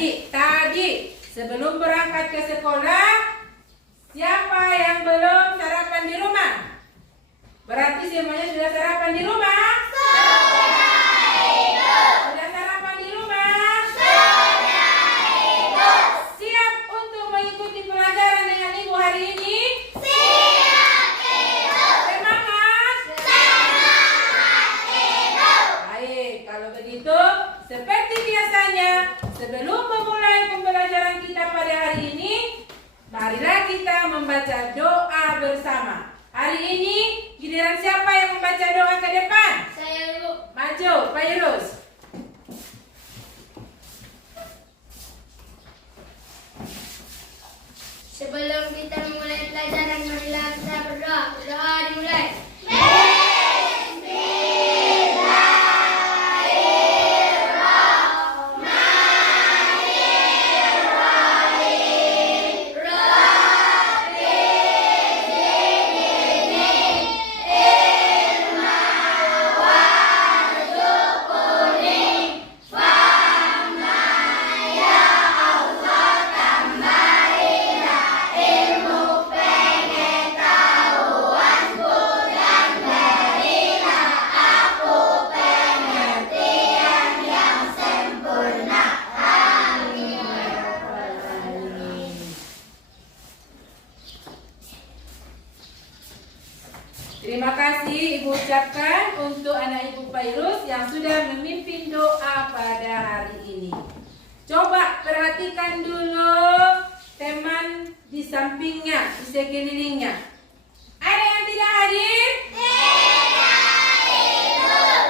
Adik-adik, tadi sebelum berangkat ke sekolah, siapa yang belum sarapan di rumah? Berarti semuanya sudah sarapan di rumah? Sudah sarapan di rumah? Siap untuk mengikuti pelajaran dengan Ibu hari ini? Semangat! Baik, kalau begitu seperti biasanya, sebelum memulai pembelajaran kita pada hari ini, marilah kita membaca doa bersama. Hari ini giliran siapa yang membaca doa ke depan? Saya dulu. Maju, Pak Yunus. Sebelum kita memulai pelajaran, marilah kita berdoa. Berdoa dimulai. Terima kasih Ibu ucapkan untuk anak Ibu Fairuz yang sudah memimpin doa pada hari ini. Coba perhatikan dulu teman di sampingnya, di sekelilingnya. Ada yang tidak hadir?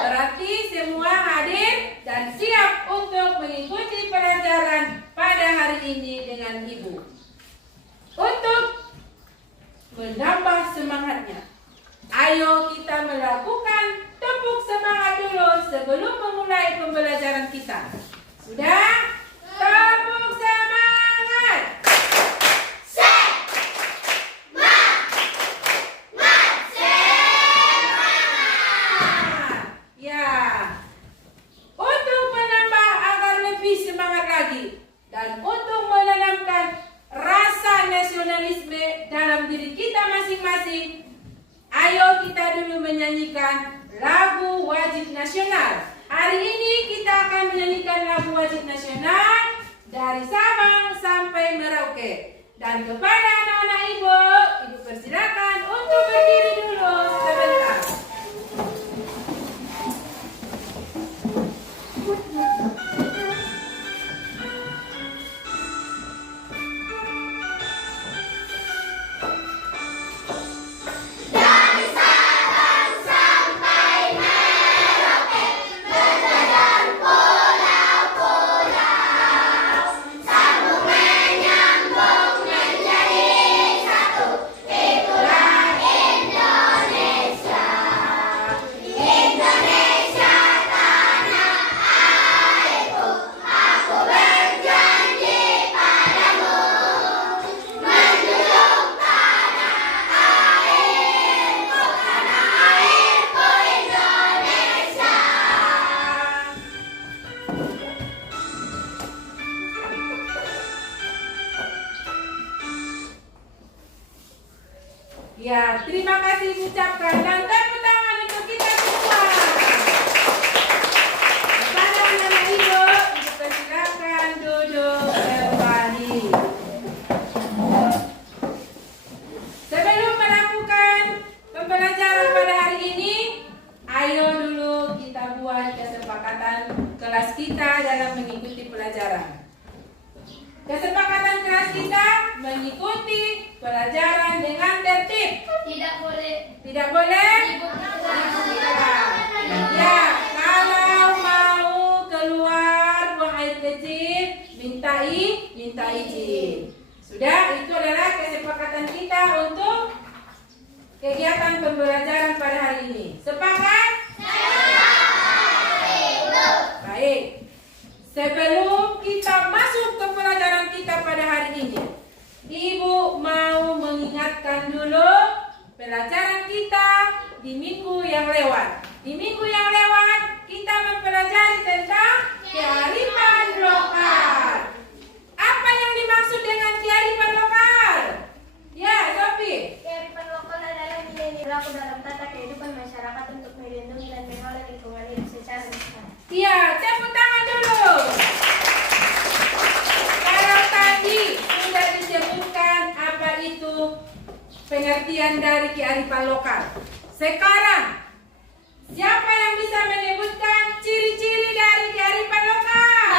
Berarti semua hadir dan siap untuk mengikuti pelajaran pada hari ini dengan Ibu. Untuk menambah semangatnya, ayo kita melakukan tepuk semangat dulu sebelum memulai pembelajaran kita. Sudah? Tepuk semangat! Ya. Untuk menambah agar lebih semangat lagi dan untuk menanamkan rasa nasionalisme dalam diri kita masing-masing, ayo kita dulu menyanyikan lagu wajib nasional. Hari ini kita akan menyanyikan lagu wajib nasional dari Sabang sampai Merauke. Dan kepada anak-anak Ibu persilakan untuk berdiri dulu sebentar. Ya, terima kasih ucapkan dan tepuk tangan untuk kita semua. Kepada anak Ibu persilakan duduk kembali. Sebelum melakukan pembelajaran pada hari ini, ayo dulu kita buat kesepakatan kelas kita dalam mengikuti pelajaran. Kesepakatan kelas kita mengikuti pelajaran dengan tertib. Tidak boleh. Tidak boleh? Ya, kalau mau keluar buang air kecil, minta izin. Sudah, itu adalah kesepakatan kita untuk kegiatan pembelajaran pada hari ini. Sepakat? Baik. Sebelum kita masuk ke pelajaran kita pada hari ini, Ibu mau mengingatkan dulu pelajaran kita di minggu yang lewat. Di minggu yang lewat kita mempelajari tentang kearifan lokal. pengertian dari kearifan lokal. Sekarang, siapa yang bisa menyebutkan ciri-ciri dari kearifan lokal?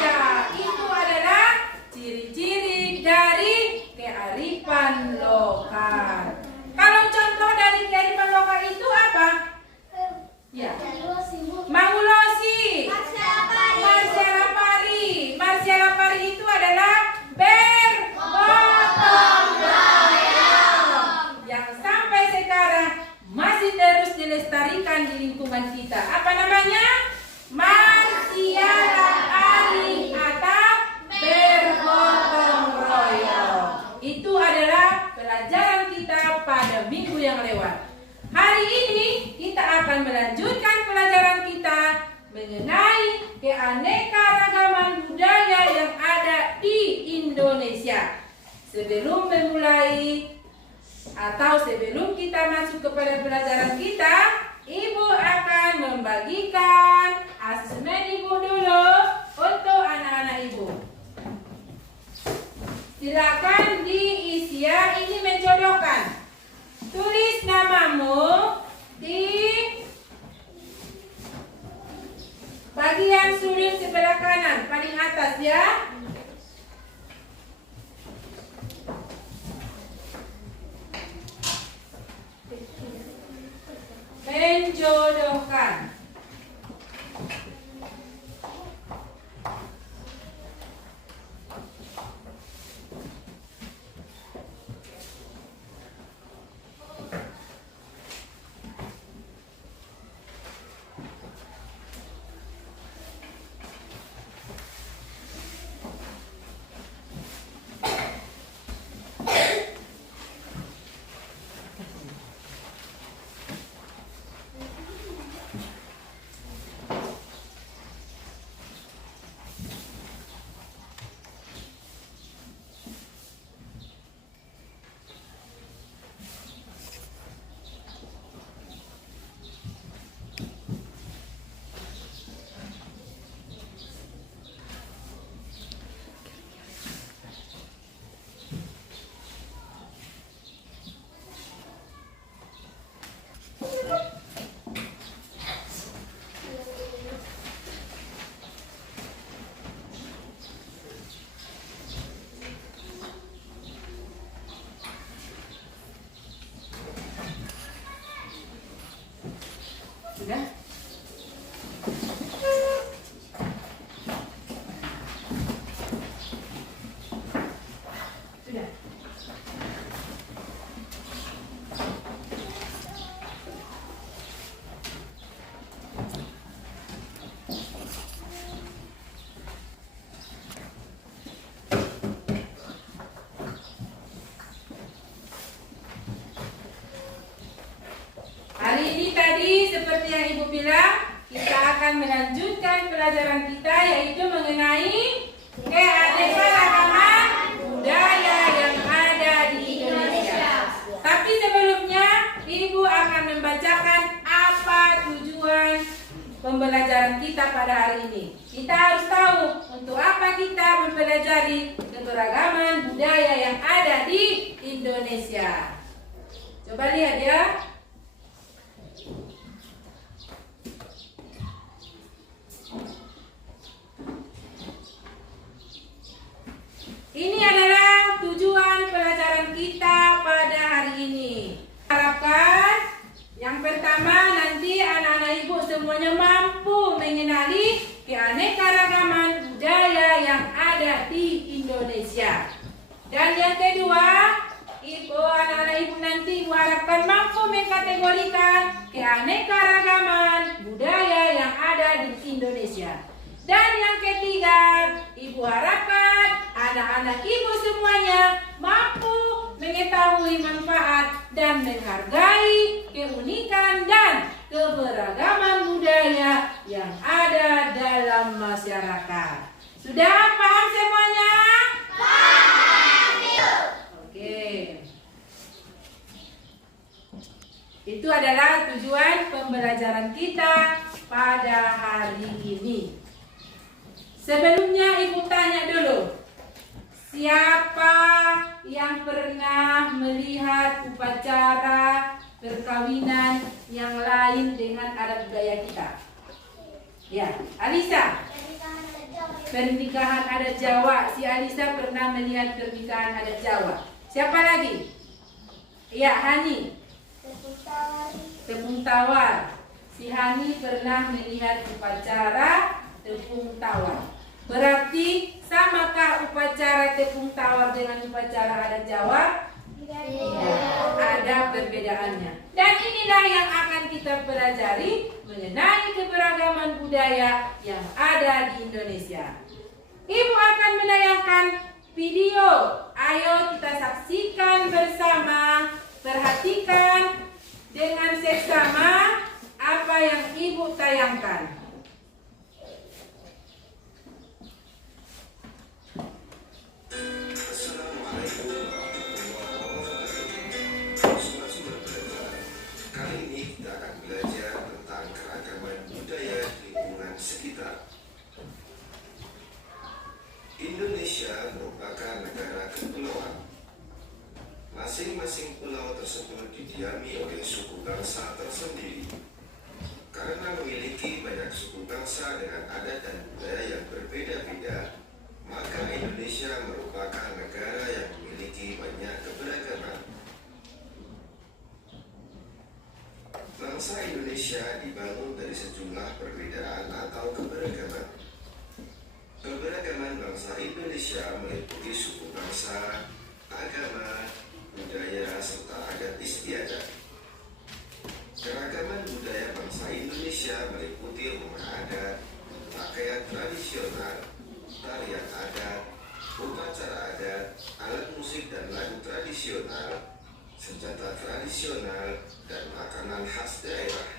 Ya, itu adalah ciri-ciri dari kearifan lokal. Kalau contoh dari kearifan lokal itu apa? Ya, Mangulosi, Marsia Lapari itu adalah bergotong royong yang sampai sekarang masih terus dilestarikan di lingkungan kita. Apa namanya? Marsia Lapari atau bergotong royong. Itu adalah pelajaran kita pada minggu yang lewat. Hari ini kita akan melanjutkan pelajaran kita mengenai keanekaragaman budaya yang ada di Indonesia. Sebelum memulai atau sebelum kita masuk kepada pelajaran kita, Ibu akan membagikan asesmen Ibu dulu untuk anak-anak Ibu. Silakan diisi ya, ini menjodohkan. Tulis namamu di bagian sudut sebelah kanan, paling atas ya. Menjodohkan. Sudah? Sudah. Hari ini tadi seperti yang Ibu bilang, kita akan melanjutkan pelajaran kita yaitu mengenai keanekaragaman budaya yang ada di Indonesia. Tapi sebelumnya Ibu akan membacakan apa tujuan pembelajaran kita pada hari ini. Kita harus tahu untuk apa kita mempelajari keberagaman budaya yang ada di Indonesia. Coba lihat ya. Ini adalah tujuan pelajaran kita pada hari ini. Harapkan yang pertama nanti anak-anak Ibu semuanya mampu mengenali keanekaragaman budaya yang ada di Indonesia. Dan yang kedua, anak-anak Ibu nanti Ibu harapkan mampu mengkategorikan keanekaragaman budaya yang ada di Indonesia. Dan yang ketiga, Ibu harapkan anak-anak Ibu semuanya mampu mengetahui manfaat dan menghargai keunikan dan keberagaman budaya yang ada dalam masyarakat. Sudah paham semuanya? Paham. Oke. Itu adalah tujuan pembelajaran kita pada hari ini. Sebelumnya Ibu tanya dulu, siapa yang pernah melihat upacara perkawinan yang lain dengan adat budaya kita? Ya, Alisa. Pernikahan adat Jawa. Si Alisa pernah melihat pernikahan adat Jawa. Siapa lagi? Ya, Hani. Tepung tawar. Si Hani pernah melihat upacara tepung tawar. Berarti samakah upacara tepung tawar dengan upacara adat Jawa? Ya, ada perbedaannya. Dan inilah yang akan kita pelajari mengenai keberagaman budaya yang ada di Indonesia. Ibu akan menayangkan video. Ayo kita saksikan bersama. Perhatikan dengan seksama apa yang Ibu tayangkan. Kali ini kita akan belajar tentang keragaman budaya di lingkungan sekitar. Indonesia merupakan negara kepulauan. Masing-masing pulau tersebut didiami oleh suku bangsa tersendiri. Karena memiliki banyak suku bangsa dengan adat dan budaya yang berbeda-beda, maka Indonesia merupakan negara yang memiliki banyak keberagaman. Bangsa Indonesia dibangun dari sejumlah perbedaan atau keberagaman. Keberagaman bangsa Indonesia meliputi suku bangsa, agama, budaya, serta adat istiadat. Keragaman budaya bangsa Indonesia meliputi rumah adat, pakaian tradisional, tarian adat, upacara adat, alat musik dan lagu tradisional, senjata tradisional, dan makanan khas daerah.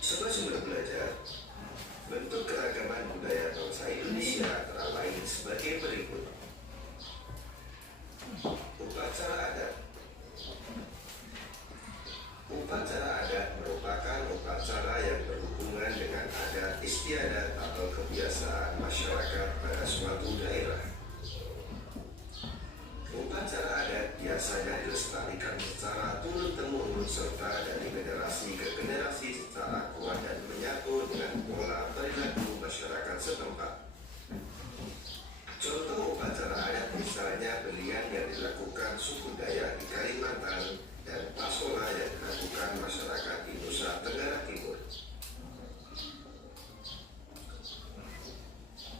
Sobat Sumber Belajar, bentuk keragaman budaya bangsa Indonesia antara lain sebagai berikut. Upacara adat. Upacara adat merupakan upacara yang berhubungan dengan adat istiadat atau kebiasaan masyarakat pada suatu daerah. Upacara adat biasanya dilestarikan secara turun-temurun serta dari generasi ke generasi secara kuat dan menyatu dengan pola perilaku masyarakat setempat. Contoh upacara adat misalnya belian yang dilakukan suku Dayak di Kalimantan dan pasola yang dilakukan masyarakat di Nusa Tenggara Timur.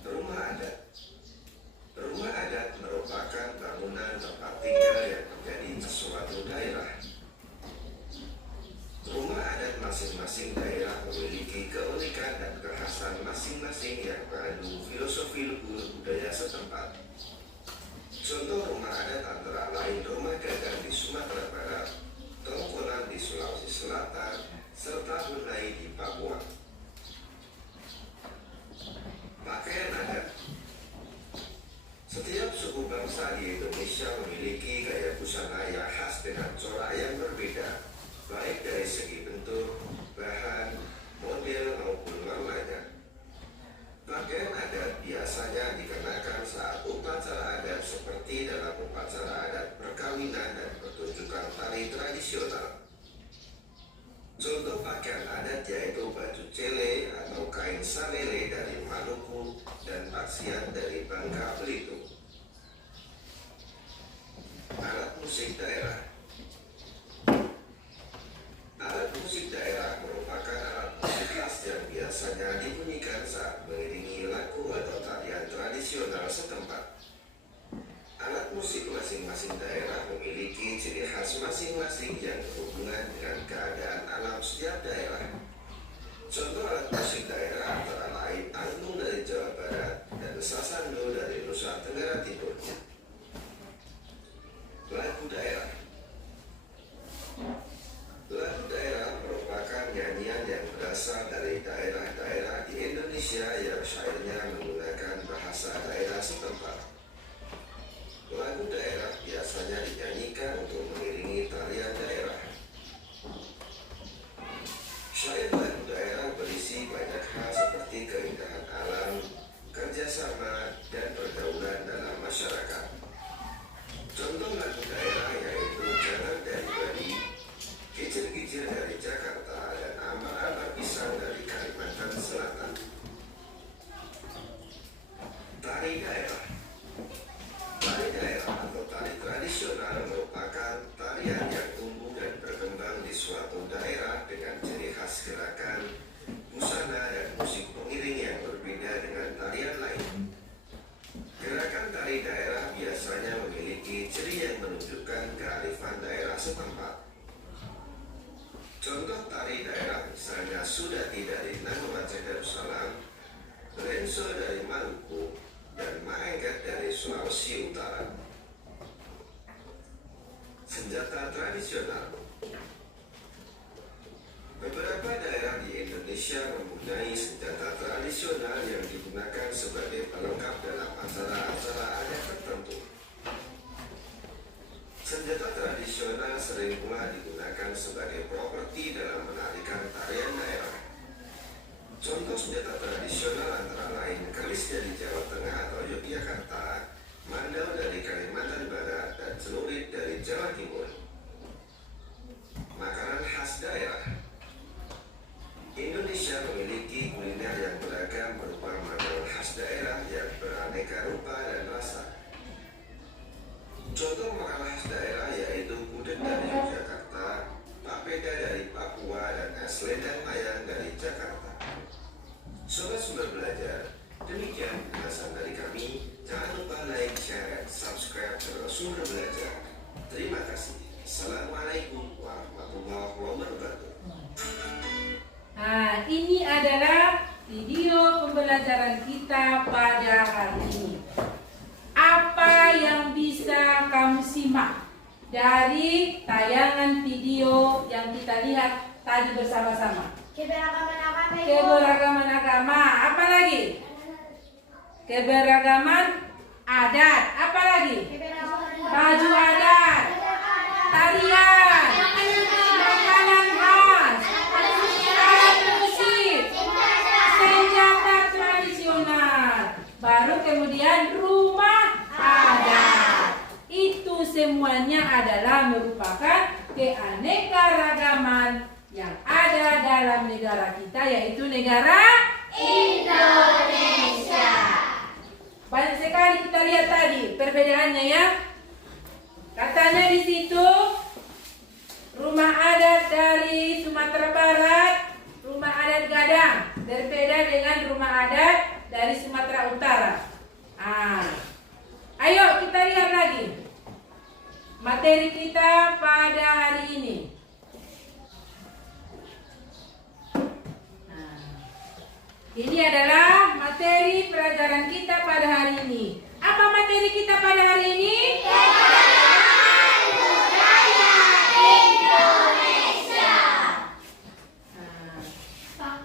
Rumah adat. Rumah adat merupakan bangunan tempat tinggal yang menjadi suatu daerah. Rumah adat masing-masing daerah memiliki keunikan dan kekhasan masing-masing yang mengandung filosofi luhur budaya setempat. Contoh rumah adat antara lain rumah gagang di Sumatera Barat, Tongkonan di Sulawesi Selatan, serta Hunai di Papua. Pakaian adat. Setiap suku bangsa di Indonesia memiliki gaya busana yang khas dengan corak yang berbeda, baik dari segi bentuk, bahan, model maupun warnanya. Pakaian adat biasanya dikenakan saat upacara adat seperti dalam upacara adat perkawinan dan pertunjukan tari tradisional. Contoh pakaian adat yaitu baju cele atau kain salele dari Maluku dan paksian dari Bangka Belitung. Alat musik daerah. Alat musik daerah merupakan alat musik khas yang biasanya dibunyikan saat mengiringi lagu atau tarian tradisional setempat. Alat musik masing-masing daerah memiliki ciri khas masing-masing yang berhubungan dengan keadaan alam setiap daerah. Contoh alat musik daerah antara lain angklung dari Jawa Barat dan sasando dari Nusa Tenggara Timur. Lagu daerah. Lagu daerah merupakan nyanyian yang berasal dari daerah-daerah di Indonesia yang syairnya menggunakan bahasa daerah setempat. Lagu daerah biasanya dinyanyikan untuk mengiringi tarian daerah. menunjukkan kearifan daerah setempat. Contoh tari daerah misalnya Sudati dari Nanggung Aceh Darussalam, Lenso dari Maluku, dan Maengket dari Sulawesi Utara. Senjata tradisional. Beberapa daerah di Indonesia mempunyai senjata tradisional yang digunakan sebagai pelengkap dalam acara-acara adat tertentu. Senjata tradisional sering pula digunakan sebagai properti dalam menarikan tarian daerah. Contoh senjata tradisional antara lain keris dari Jawa Tengah atau Yogyakarta, mandau dari Kalimantan Barat, dan celurit dari Jawa Timur. Makanan khas daerah. Indonesia memiliki kuliner yang beragam berupa makanan khas daerah yang beraneka rupa dan rasa. Contoh makanan khas daerah yaitu gudeg dari Yogyakarta, papeda dari Papua, dan es lendang mayang dari Jakarta. Sobat Sumber Belajar, demikian penjelasan dari kami. Jangan lupa like, share, dan subscribe channel Sumber Belajar. Terima kasih. Assalamualaikum warahmatullahi wabarakatuh. Nah, ini adalah video pembelajaran kita pada hari ini. Apa yang bisa kamu simak dari tayangan video yang kita lihat tadi bersama-sama? Keberagaman agama. Keberagaman agama. Apa lagi? Keberagaman adat. Apa lagi? Baju adat, tarian, makanan khas, alat musik, senjata tradisional. Baru kemudian rumah adat. Itu semuanya adalah merupakan keanekaragaman yang ada dalam negara kita, yaitu negara Indonesia. Banyak sekali kita lihat tadi perbedaannya ya. Katanya di situ rumah adat dari Sumatera Barat, rumah adat Gadang, berbeda dengan rumah adat dari Sumatera Utara. Ayo kita lihat lagi materi kita pada hari ini. Ini adalah materi pelajaran kita pada hari ini. Apa materi kita pada hari ini? Indonesia.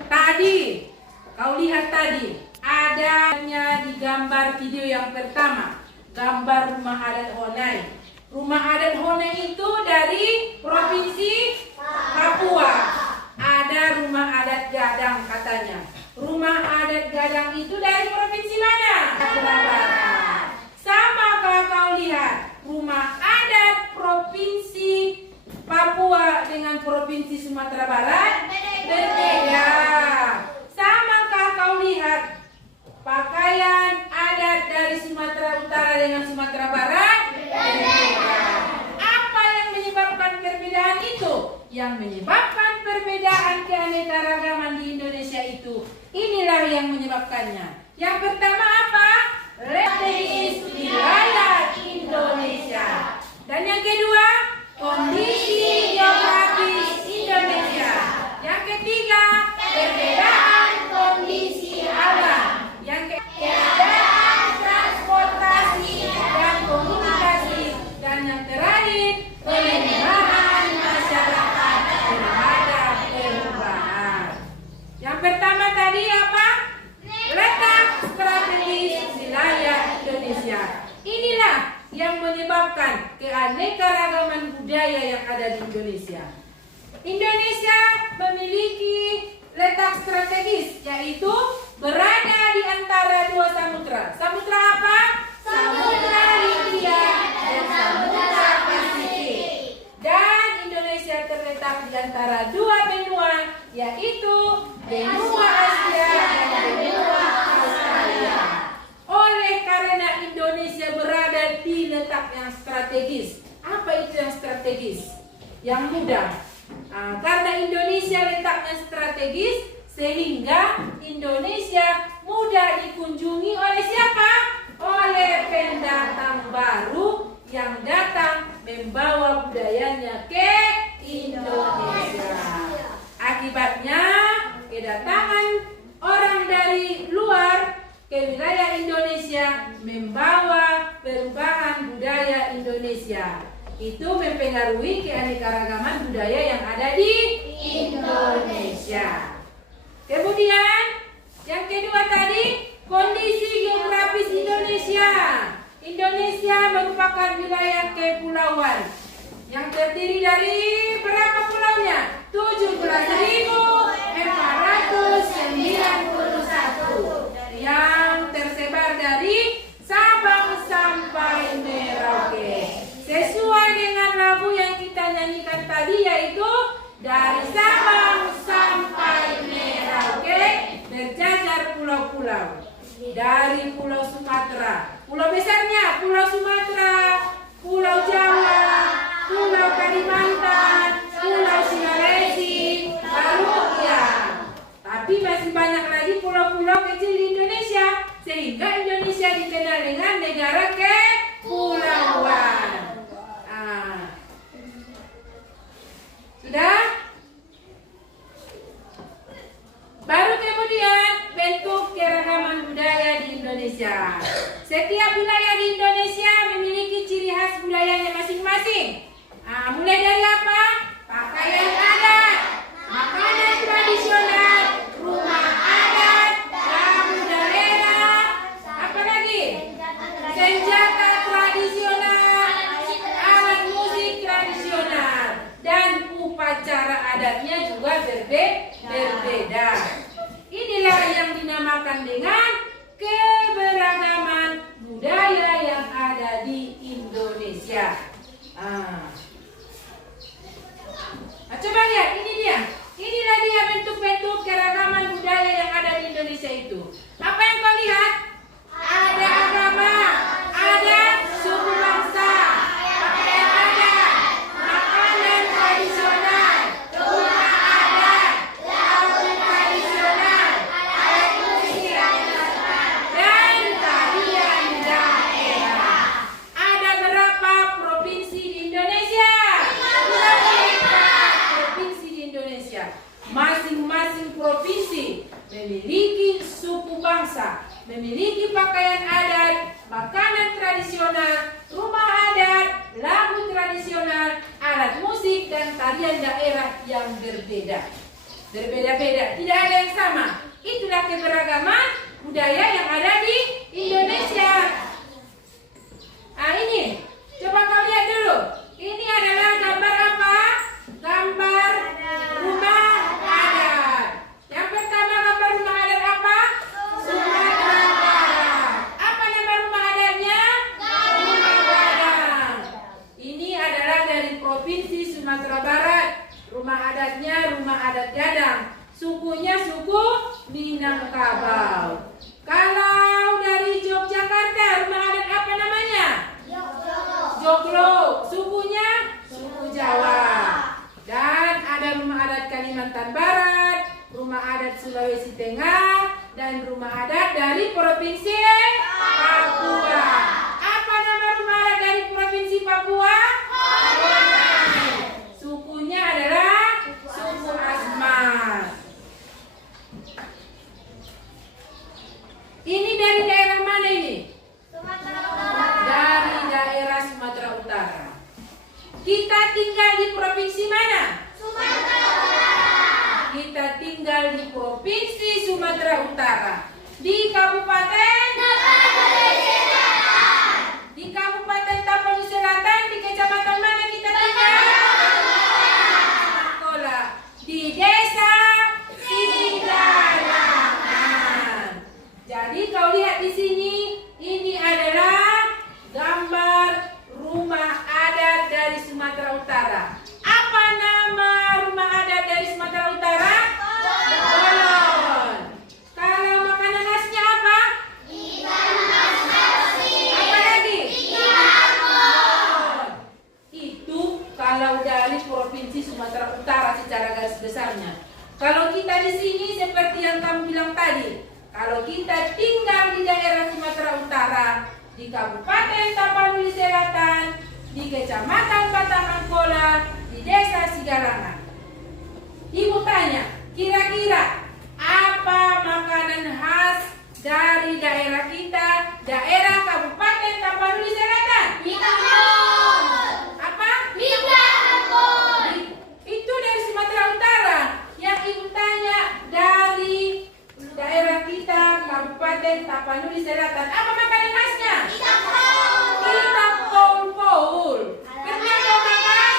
Tadi, kau lihat tadi, adanya di gambar video yang pertama, gambar rumah adat Honai. Rumah adat Honai itu dari provinsi Papua. Ada rumah adat Gadang katanya. Rumah adat Gadang itu dari provinsi mana? Sumatera Barat. Samakah kau lihat rumah adat provinsi Papua dengan provinsi Sumatera Barat? Berbeda. Samakah kau lihat pakaian adat dari Sumatera Utara dengan Sumatera Barat? Berbeda. Apa yang menyebabkan perbedaan itu? Yang menyebabkan perbedaan keanekaragaman di Indonesia itu, inilah yang menyebabkannya. Yang pertama apa? Strategis wilayah Indonesia. Dan yang kedua, kondisi geografis Indonesia. Yang ketiga, perbedaan kondisi alam. Yang keadaan transportasi dan komunikasi. Dan yang terakhir, penerimaan masyarakat terhadap perubahan. Yang pertama tadi apa? Letak strategis wilayah Indonesia. Inilah yang menyebabkan keanekaragaman budaya yang ada di Indonesia. Indonesia memiliki letak strategis, yaitu berada di antara dua samudra. Samudra apa? Samudra Hindia dan Samudra Pasifik. Dan Indonesia terletak di antara dua benua, yaitu benua Asia dan benua Australia. Oleh karena Indonesia berada di letak yang strategis. Apa itu yang strategis? Yang mudah. Karena Indonesia letaknya strategis, sehingga Indonesia mudah dikunjungi oleh siapa? Oleh pendatang baru yang datang membawa budayanya ke Indonesia. Akibatnya kedatangan orang dari luar ke wilayah Indonesia membawa perubahan budaya Indonesia. Itu mempengaruhi keanekaragaman budaya yang ada di Indonesia. Kemudian yang kedua tadi, kondisi geografis Indonesia. Indonesia merupakan wilayah kepulauan yang terdiri dari berapa pulaunya? 17.491 yang tersebar dari Sabang sampai Merauke. Sesuai dengan lagu yang kita nyanyikan tadi, yaitu dari Sabang sampai Merauke berjajar pulau-pulau. Dari Pulau Sumatera, pulau besarnya Pulau Sumatera, Pulau Jawa, Pulau Kalimantan, Pulau Sulawesi, baru ya. Tapi masih banyak lagi pulau-pulau kecil di Indonesia, sehingga Indonesia dikenal dengan negara kepulauan. Sudah? Baru kemudian bentuk keragaman budaya di Indonesia. Setiap wilayah di Indonesia memiliki ciri khas budayanya masing-masing. Mulai dari apa? Pakaian adat, makanan tradisional, rumah adat, lagu daerah, apa lagi? Senjata tradisional, alat musik tradisional, dan upacara adatnya juga berbeda. Inilah yang dinamakan dengan keberagaman budaya yang ada di Indonesia. Coba lihat, ini dia. Inilah dia bentuk-bentuk keragaman budaya yang ada di Indonesia itu. Apa yang kau lihat? Ada agama, ada suku bangsa, pakaian adat, makanan tradisional, rumah adat, lagu tradisional, alat musik dan tarian daerah. Ada berapa provinsi di Indonesia? Provinsi di Indonesia. Masing-masing provinsi memiliki suku bangsa, memiliki pakaian adat, makanan tradisional, rumah adat, lagu tradisional, alat musik, dan tarian daerah yang berbeda-beda, tidak ada yang sama. Itulah keberagaman budaya yang ada di Indonesia. Ini, coba kau lihat dulu. Ini adalah gambar apa? Gambar rumah adat. Yang pertama, gambar rumah adat apa? Sumatera Barat. Apa nama rumah adatnya? Rumah Gadang. Ini adalah dari provinsi Sumatera Barat. Rumah adatnya rumah adat Gadang. Sukunya suku Minangkabau. Kalau dari Yogyakarta, rumah adat apa namanya? Joglo. Sukunya suku Jawa. Dan ada rumah adat Kalimantan Barat, rumah adat Sulawesi Tengah, dan rumah adat dari Provinsi Papua. Apa nama rumah adat dari Provinsi Papua? Sukunya adalah suku Asmat. Ini dari daerah mana ini? Dari daerah Sumatera Utara. Kita tinggal di provinsi mana? Kita tinggal di provinsi Sumatera Utara. Di Kabupaten Di Kabupaten Tapanuli Selatan. Di kecamatan mana kita tinggal? Sekolah. Di Desa Sidalangan. Jadi kau lihat di sini, ini adalah gambar rumah adat dari Sumatera Utara. Apa nama rumah adat dari Sumatera Utara? Bolon. Kalau makanan khasnya apa? Apa lagi? Bolon. Itu kalau dari provinsi Sumatera Utara secara garis besarnya. Kalau kita di sini seperti yang kamu bilang tadi, kalau kita tinggal di daerah Sumatera Utara, di Kabupaten Tapanuli Selatan, di Kecamatan Batang Angkola di Desa Sigarangan. Ibu tanya, kira-kira apa makanan khas dari daerah kita, daerah Kabupaten Tapanuli Selatan? Apa? Itu dari Sumatera Utara. Yang ibu tanya dari daerah kita, Kabupaten Tapanuli Selatan. Apa makanan khasnya? Itak kol-kol. Pernah kau makan?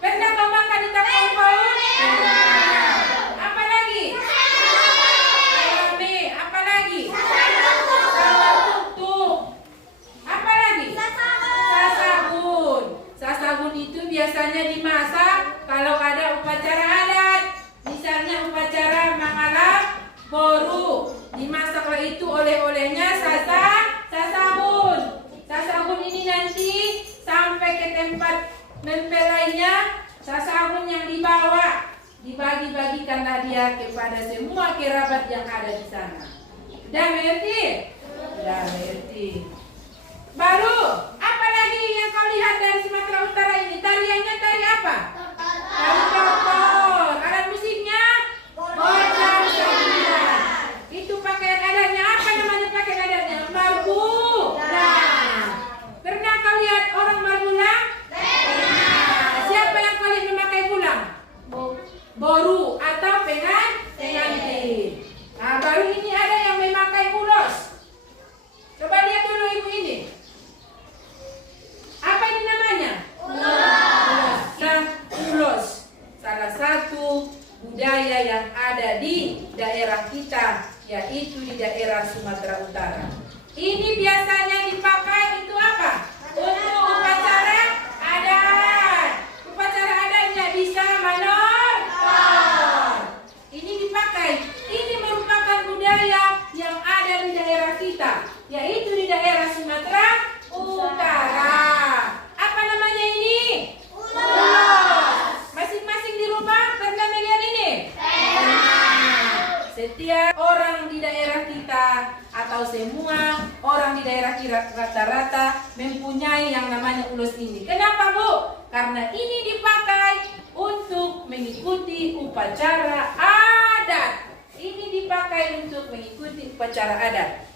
Pernah kau makan itak kol-kol? Apa lagi? Ayame. Apa lagi? Sambal tutuk. Apa lagi? Sasabun. Sasabun itu biasanya dimasak kalau ada upacara adat. Misalnya upacara Mangalam Boru. Dimasaklah itu oleh-olehnya sasabun. Sasabun ini nanti sampai ke tempat mempelainya, sasabun yang dibawa dibagi-bagikanlah dia kepada semua kerabat yang ada di sana. Sudah mengerti? Sudah mengerti. Baru, apa lagi yang kau lihat dari Sumatera Utara ini? Tariannya tari apa? Tari tortor. Alat musiknya? Bojang sembilan. Itu pakaian adatnya. Apa namanya pakaian adatnya? Marbu. Nah, pernah kau lihat orang marbulang? Pernah. Siapa yang kau lihat memakai bulang? Boru atau pengantin. Nah, baru ini ada yang memakai ulos. Coba lihat dulu ibu ini. Apa ini namanya? Ulos. Nah, ulos salah satu budaya yang ada di daerah kita, yaitu di daerah Sumatera Utara. Ini biasanya dipakai itu apa? Untuk upacara adat. Upacara adatnya bisa manor. Ini dipakai. Ini merupakan budaya yang ada di daerah kita, yaitu di daerah Sumatera Utara. Apa namanya ini? Ulos. Masing-masing di rumah pernah melihat ini? Setiap orang di daerah kita atau semua orang di daerah kita rata-rata mempunyai yang namanya ulos ini. Kenapa, Bu? Karena ini dipakai untuk mengikuti upacara adat. Ini dipakai untuk mengikuti upacara adat.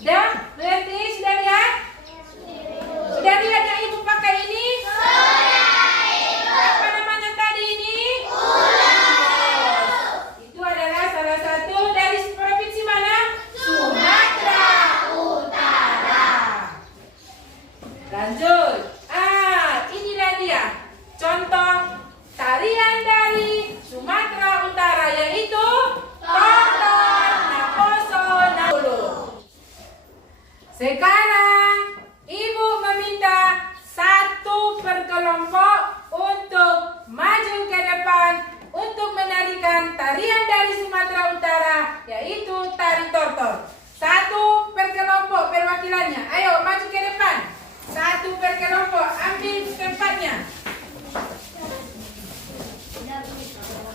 Sudah mengerti? Sudah lihat? Sudah lihat yang ibu pakai ini? Apa namanya tadi ini? Itu adalah salah satu dari provinsi mana? Sumatera Utara. Lanjut. Inilah dia contoh tarian dari Sumatera Utara, yaitu tortor naposo nabulu. Sekarang ibu meminta satu berkelompok untuk maju ke depan untuk menarikan tarian dari Sumatera Utara, yaitu tari tortor. Satu berkelompok perwakilannya. Ayo maju ke depan. Satu berkelompok, ambil tempatnya.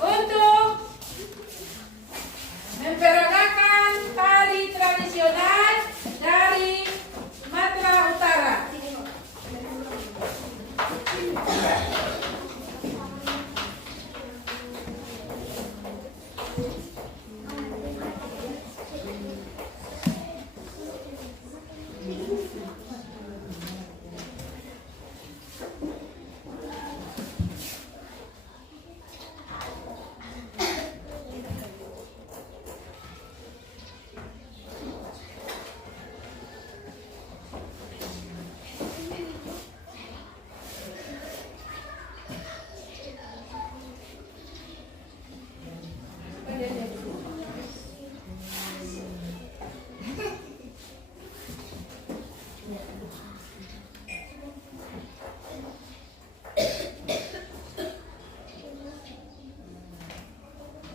Untuk memperagakan tari tradisional dari Sumatera Utara.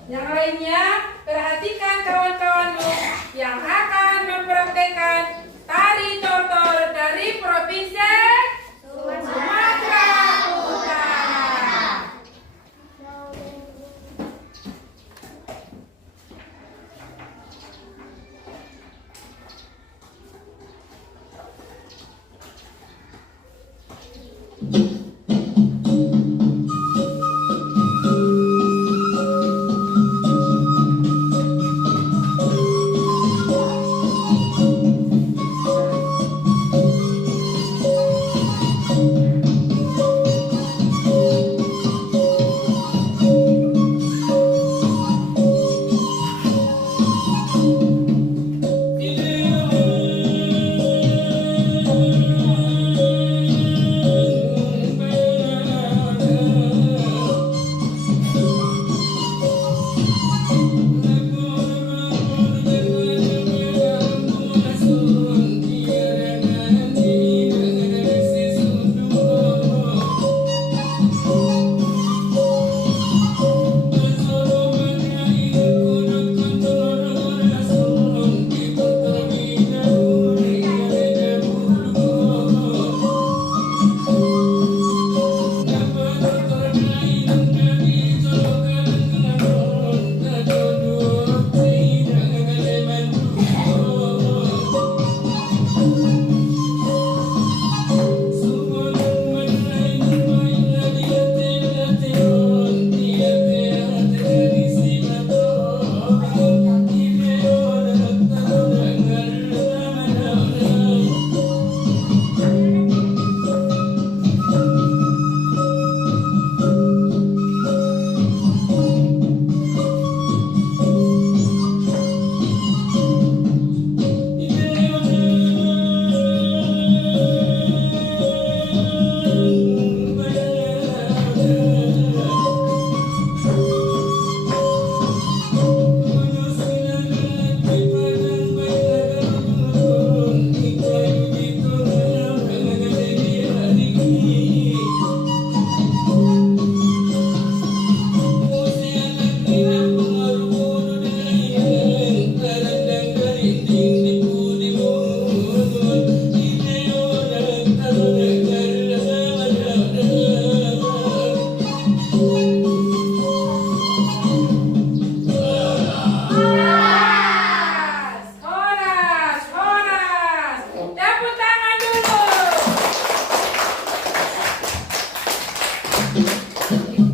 Yang lainnya, perhatikan kawan-kawanmu yang akan mempraktekkan tari tortor dari Provinsi Sumatera Utara.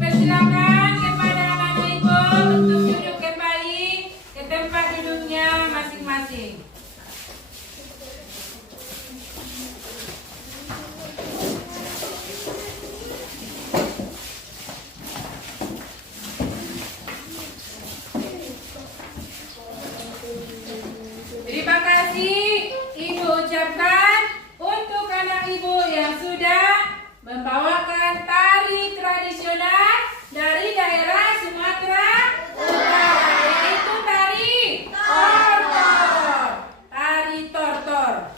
Persilakan kepada anak-anak ibu untuk duduk kembali ke tempat duduknya masing-masing. Terima kasih ibu ucapkan untuk anak ibu yang sudah membawakan tari tradisional dari daerah Sumatera Utara, yaitu tari tortor. Tari tortor.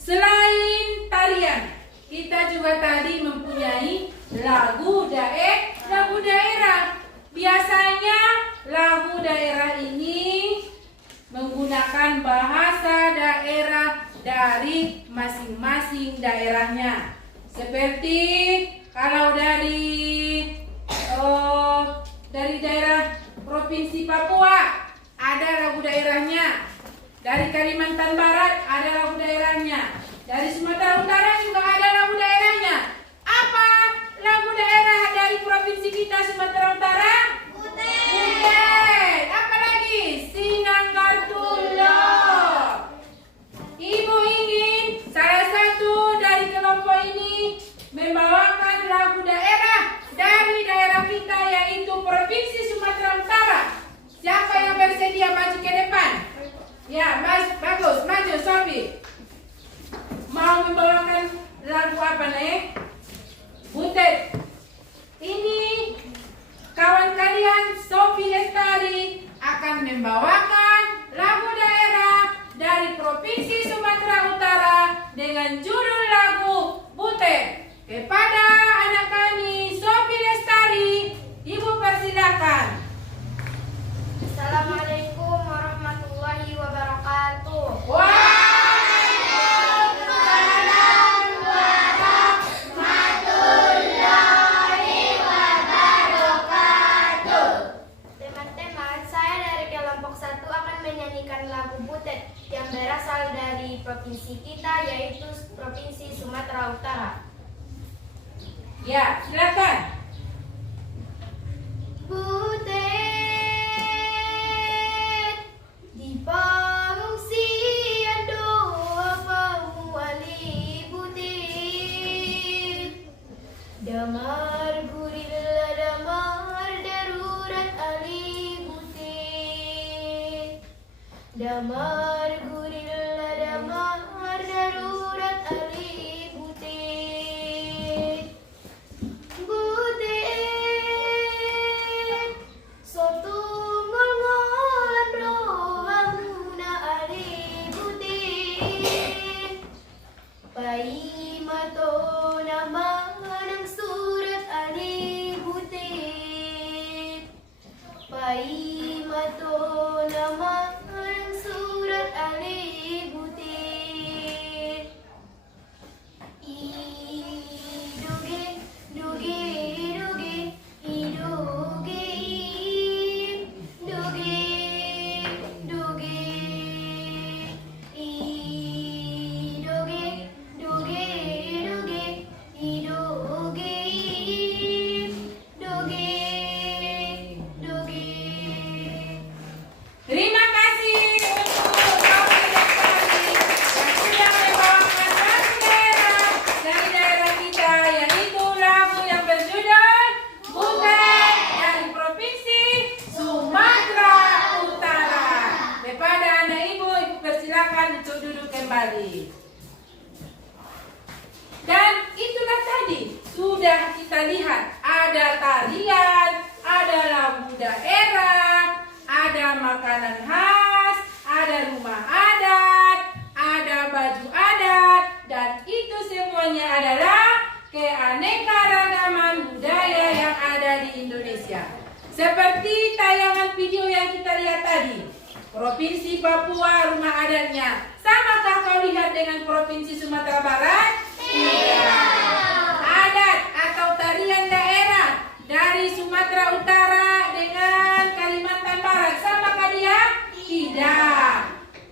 Selain tarian, kita juga tadi mempunyai lagu daerah. Biasanya lagu daerah ini menggunakan bahasa daerah dari masing-masing daerahnya. Seperti kalau dari daerah Provinsi Papua ada lagu daerahnya. Dari Kalimantan Barat ada lagu daerahnya. Dari Sumatera Utara juga ada lagu daerahnya. Apa lagu daerah dari provinsi kita Sumatera Utara? Butet. Apa lagi? Sinanggartulo. Ibu ingin salah satu dari kelompok ini membawakan lagu daerah dari daerah kita, yaitu Provinsi Sumatera Utara. Siapa yang bersedia maju ke depan? Ya, bagus, maju Sofi. Mau membawakan lagu apa nih? Butet. Ini kawan kalian Sofi Lestari akan membawakan lagu daerah dari Provinsi Sumatera Utara dengan judul lagu Butet. Kepada anak kami Sofi Lestari, Ibu persilakan. Assalamualaikum warahmatullahi wabarakatuh. Waalaikumsalam warahmatullahi wabarakatuh. Teman-teman, saya dari menyanyikan lagu Butet yang berasal dari provinsi kita, yaitu Provinsi Sumatera Utara. Ya, silakan. Butet di pengungsian doa pemuali butet, damar gurila damar darurat ali butet, damar gurila damar darurat ali butet. Butet sotu ngolngolan rohamuna ali butet, pai mato nama nang surat ali butet, pai mato nama nang surat ali butet. Idoge, doge, doge, idoge, doge, doge, idoge, doge, doge, idoge, doge, doge. Terima kasih untuk kamu yang sudah membawakan lagu daerah dari daerah kita, yaitu lagu yang berjudul Butet dari Provinsi Sumatera Utara. Kepada anak ibu persilakan untuk duduk kembali. Dan itulah tadi sudah kita lihat ada tarian, ada lagu daerah, ada makanan khas, ada rumah adat, ada baju adat, dan itu semuanya adalah keanekaragaman budaya yang ada di Indonesia. Seperti tayangan video yang kita lihat tadi, Provinsi Papua rumah adatnya samakah kau lihat dengan Provinsi Sumatera Barat? Tidak. Adat atau tarian daerah dari Sumatera Utara dengan Kalimantan Barat samakah dia? Tidak.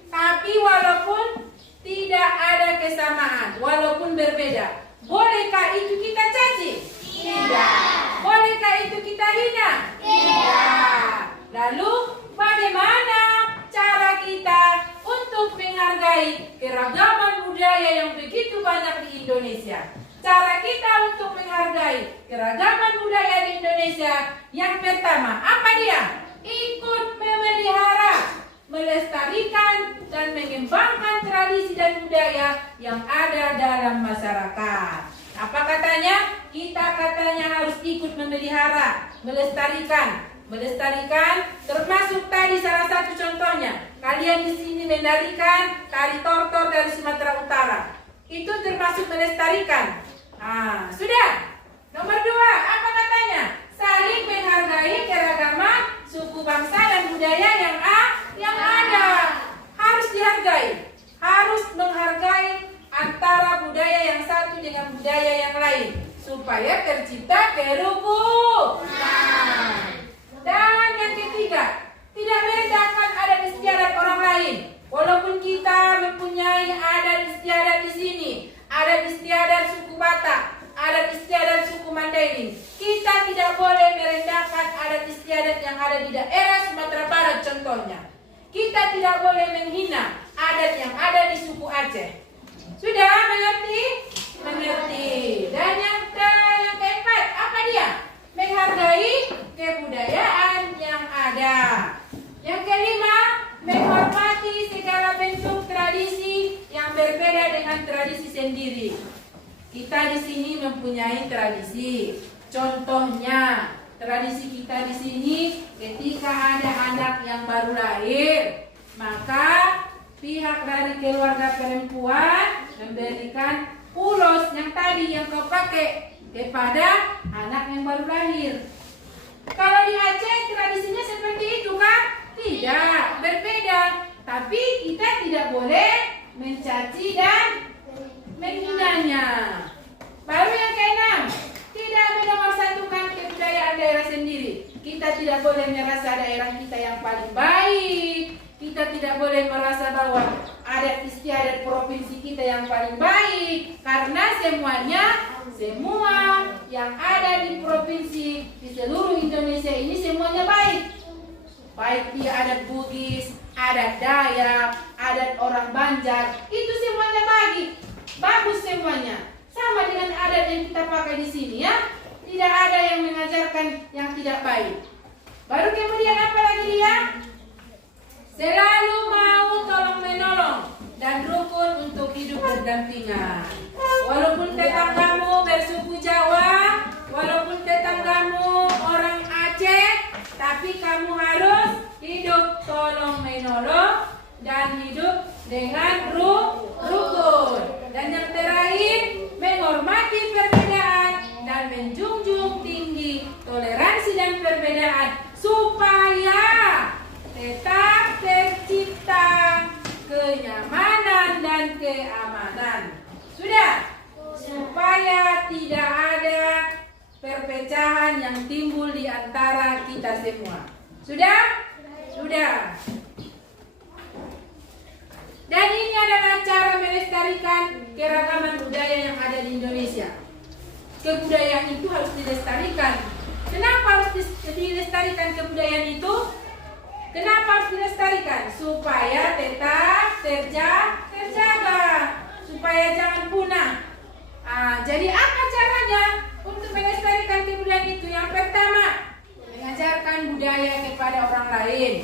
Tapi walaupun tidak ada kesamaan, walaupun berbeda, bolehkah itu kita caci? Tidak. Bolehkah itu kita hina? Tidak. Lalu bagaimana cara kita untuk menghargai keragaman budaya yang begitu banyak di Indonesia? Cara kita untuk menghargai keragaman budaya di Indonesia yang pertama, apa dia? Ikut memelihara, melestarikan, dan mengembangkan tradisi dan budaya yang ada dalam masyarakat. Apa katanya? Kita katanya harus ikut memelihara, melestarikan. Melestarikan termasuk tadi salah satu contohnya. Kalian di sini menarikan tari tortor dari Sumatera Utara. Itu termasuk melestarikan. Nah, sudah. Nomor 2, apa katanya? Saling menghargai keragaman suku bangsa dan budaya yang ada. Harus dihargai. Harus menghargai antara budaya yang satu dengan budaya yang lain supaya tercipta kerukunan. Dan yang ketiga, tidak merendahkan adat istiadat orang lain. Walaupun kita mempunyai adat istiadat di sini, adat istiadat suku Batak, adat istiadat suku Mandailing, kita tidak boleh merendahkan adat istiadat yang ada di daerah Sumatera Barat contohnya. Kita tidak boleh menghina adat yang ada di suku Aceh. Sudah mengerti? Mengerti. Dan yang keempat, apa dia? Menghargai kebudayaan yang ada. Yang kelima, menghormati segala bentuk tradisi yang berbeda dengan tradisi sendiri. Kita di sini mempunyai tradisi. Contohnya, tradisi kita di sini ketika ada anak yang baru lahir, maka pihak dari keluarga perempuan memberikan ulos yang tadi yang kau pakai kepada anak yang baru lahir. Kalau di Aceh tradisinya seperti itu kan? Tidak, berbeda. Tapi kita tidak boleh mencaci dan menghinanya. Baru yang keenam, tidak menomorsatukan kebudayaan daerah sendiri. Kita tidak boleh merasa daerah kita yang paling baik. Kita kita tidak boleh merasa bahwa adat istiadat provinsi kita yang paling baik, karena semua yang ada di provinsi di seluruh Indonesia ini semuanya baik. Baik dia adat Bugis, adat Dayak, adat orang Banjar, itu semuanya bagus semuanya. Sama dengan adat yang kita pakai di sini ya. Tidak ada yang mengajarkan yang tidak baik. Baru kemudian apa lagi dia? Selalu mau tolong menolong dan rukun untuk hidup berdampingan. Walaupun tetanggamu bersuku Jawa, walaupun tetanggamu orang Aceh, tapi kamu harus hidup tolong menolong dan hidup dengan rukun. Dan yang terakhir, menghormati perbedaan dan menjunjung tinggi toleransi dan perbedaan supaya tetap tercipta kenyamanan dan keamanan. Sudah? Supaya tidak ada perpecahan yang timbul di antara kita semua. Sudah? Sudah. Dan ini adalah cara melestarikan keragaman budaya yang ada di Indonesia. Kebudayaan itu harus dilestarikan. Kenapa harus dilestarikan kebudayaan itu? Kenapa harus dilestarikan? Supaya tetap terjaga, supaya jangan punah. Jadi apa caranya untuk melestarikan kebudayaan itu? Yang pertama, mengajarkan budaya kepada orang lain.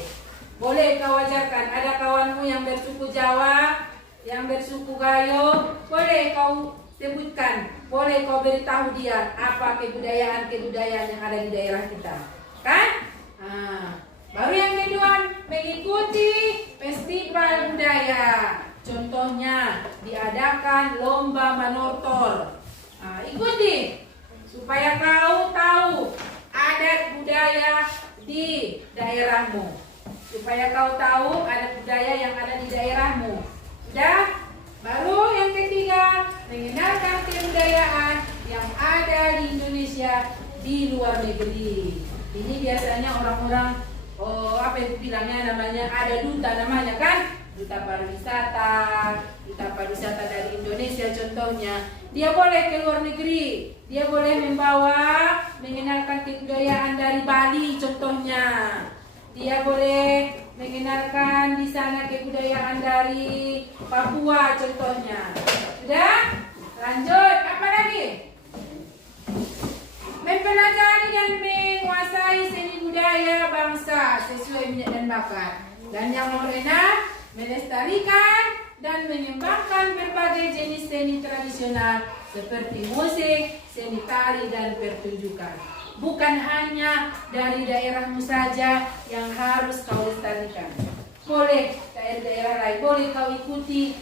Boleh kau ajarkan, ada kawanmu yang bersuku Jawa, yang bersuku Gayo, boleh kau sebutkan, boleh kau beritahu dia apa kebudayaan yang ada di daerah kita, kan? Baru yang kedua, mengikuti festival budaya. Contohnya diadakan lomba manortor. Ikuti supaya kau tahu adat budaya di daerahmu. Supaya kau tahu adat budaya yang ada di daerahmu. Sudah? Baru yang ketiga, mengenalkan kebudayaan yang ada di Indonesia di luar negeri. Ini biasanya orang-orang, apa itu bilangnya namanya, ada duta namanya kan? Duta pariwisata dari Indonesia contohnya. Dia boleh ke luar negeri, dia boleh mengenalkan kebudayaan dari Bali contohnya. Dia boleh mengenalkan di sana kebudayaan dari Papua contohnya. Sudah? Lanjut, apa lagi? Mempelajari dan menguasai seni budaya bangsa sesuai minat dan bakat. Dan yang nomor 6, melestarikan dan mengembangkan berbagai jenis seni tradisional seperti musik, seni tari, dan pertunjukan. Bukan hanya dari daerahmu saja yang harus kau lestarikan. Boleh daerah-daerah lain, boleh kau ikuti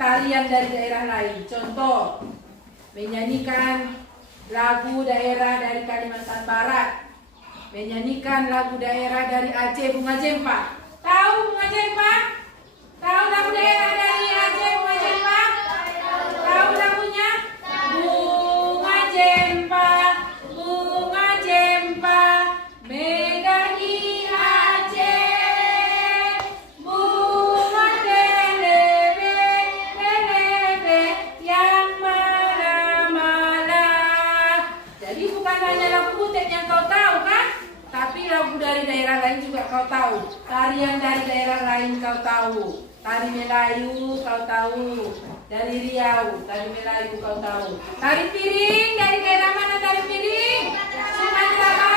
tarian dari daerah lain. Contoh, menyanyikan lagu daerah dari Kalimantan Barat, menyanyikan lagu daerah dari Aceh, Bunga Jempa. Tahu Bunga Jempa? Tahu lagu daerah dari Aceh, Bunga Jempa? Tahu lagunya? Bunga Jempa, bunga Jempa, megah di Aceh, bunga telebe, yang malah-malah. Jadi bukan hanya lagu Butet yang kau tahu kan? Tapi lagu dari daerah lain juga kau tahu. Tarian dari daerah lain kau tahu. Tari Melayu kau tahu. Dari Riau, tari Melayu kau tahu. Tari piring dari daerah mana tari piring? Sumatera.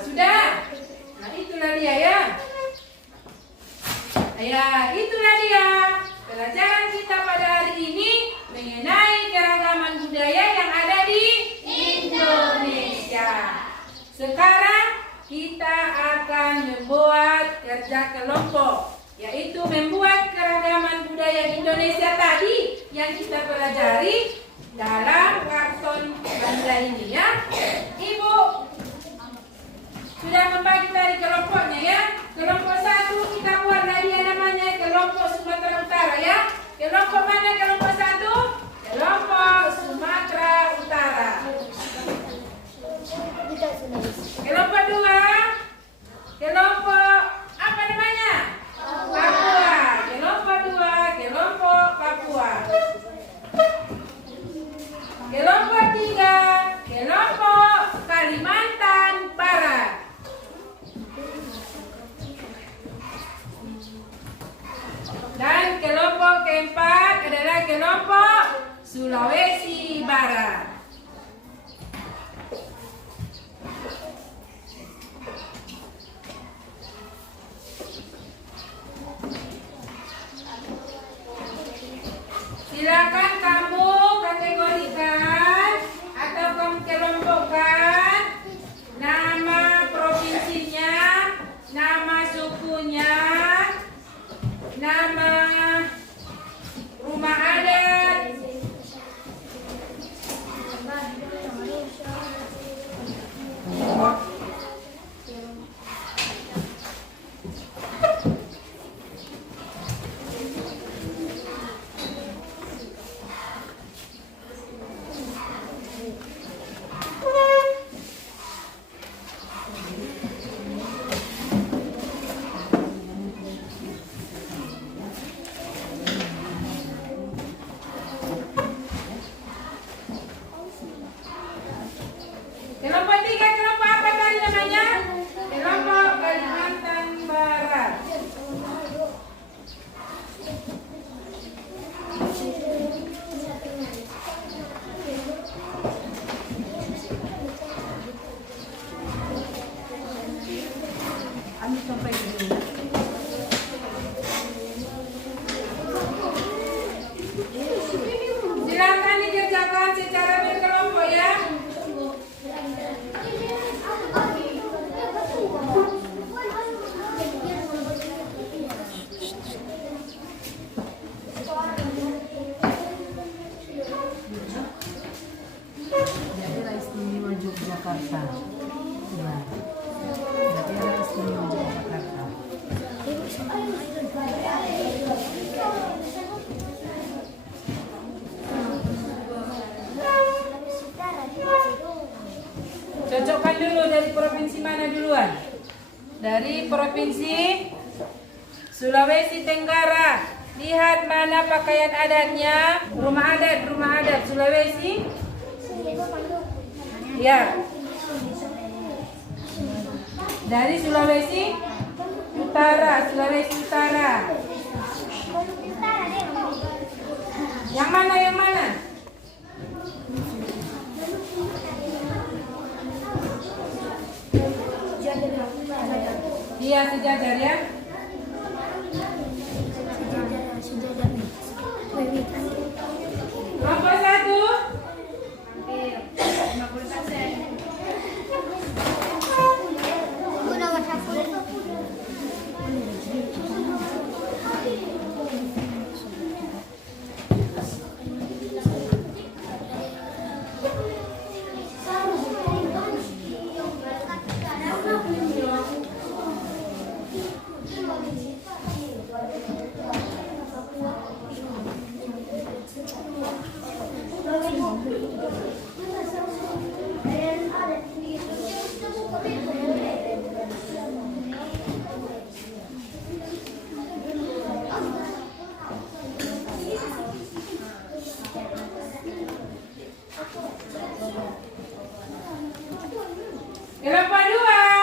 Sudah. Nah itulah dia ya. Ya itulah dia pelajaran kita pada hari ini mengenai keragaman budaya yang ada di Indonesia. Sekarang kita akan membuat kerja kelompok, yaitu membuat keragaman budaya Indonesia tadi yang kita pelajari dalam karton banda ini ya. Ibu sudah membagi dari kelompoknya ya. Kelompok 1 kita buat tadi namanya kelompok Sumatera Utara ya. Kelompok mana kelompok 1? Kelompok Sumatera Utara. Kelompok 2 kelompok Sulawesi Barat. Silakan kamu kategorikan atau kamu kelompokkan nama provinsinya, nama sukunya, nama rumah adat, kelompok 3, kelompok apa tadi namanya? Kelompok Kalimantan Barat. Silakan dikerjakan secara berkelompok ya. Daerah Istimewa Yogyakarta. Ya. Daerah Istimewa Yogyakarta. Cocokkan dulu dari provinsi mana duluan? Dari provinsi Sulawesi Tenggara. Lihat mana pakaian adatnya. Rumah adat Sulawesi. Ya. Dari Sulawesi Utara. Yang mana? Iya, sejajar ya. Kelompok 1. Kelompok 2.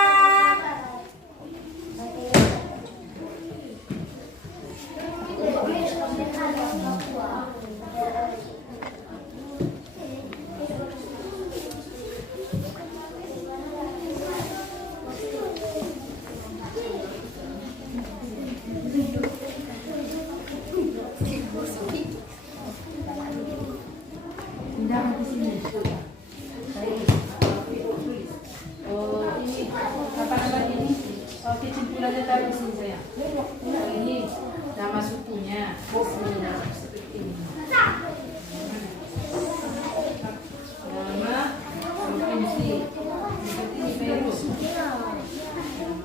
Pindah ke sini. Oh, ini apa namanya ini? Oh, kecimpulannya taruh di sini saya. Ini nama sukunya. Bismillah. Seperti ini. Nama provinsi. Seperti ini Peru.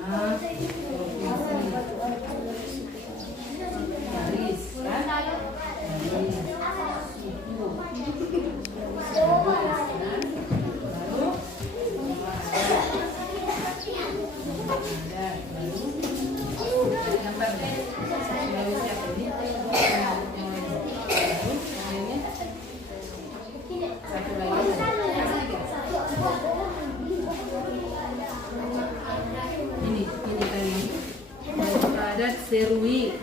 Nama provinsi. Garis kan? Garis. Suku. Garis kan? Baru gambar deh. Sulawesi apa ini? Satu lagi. Ini kali ini. adat Serui.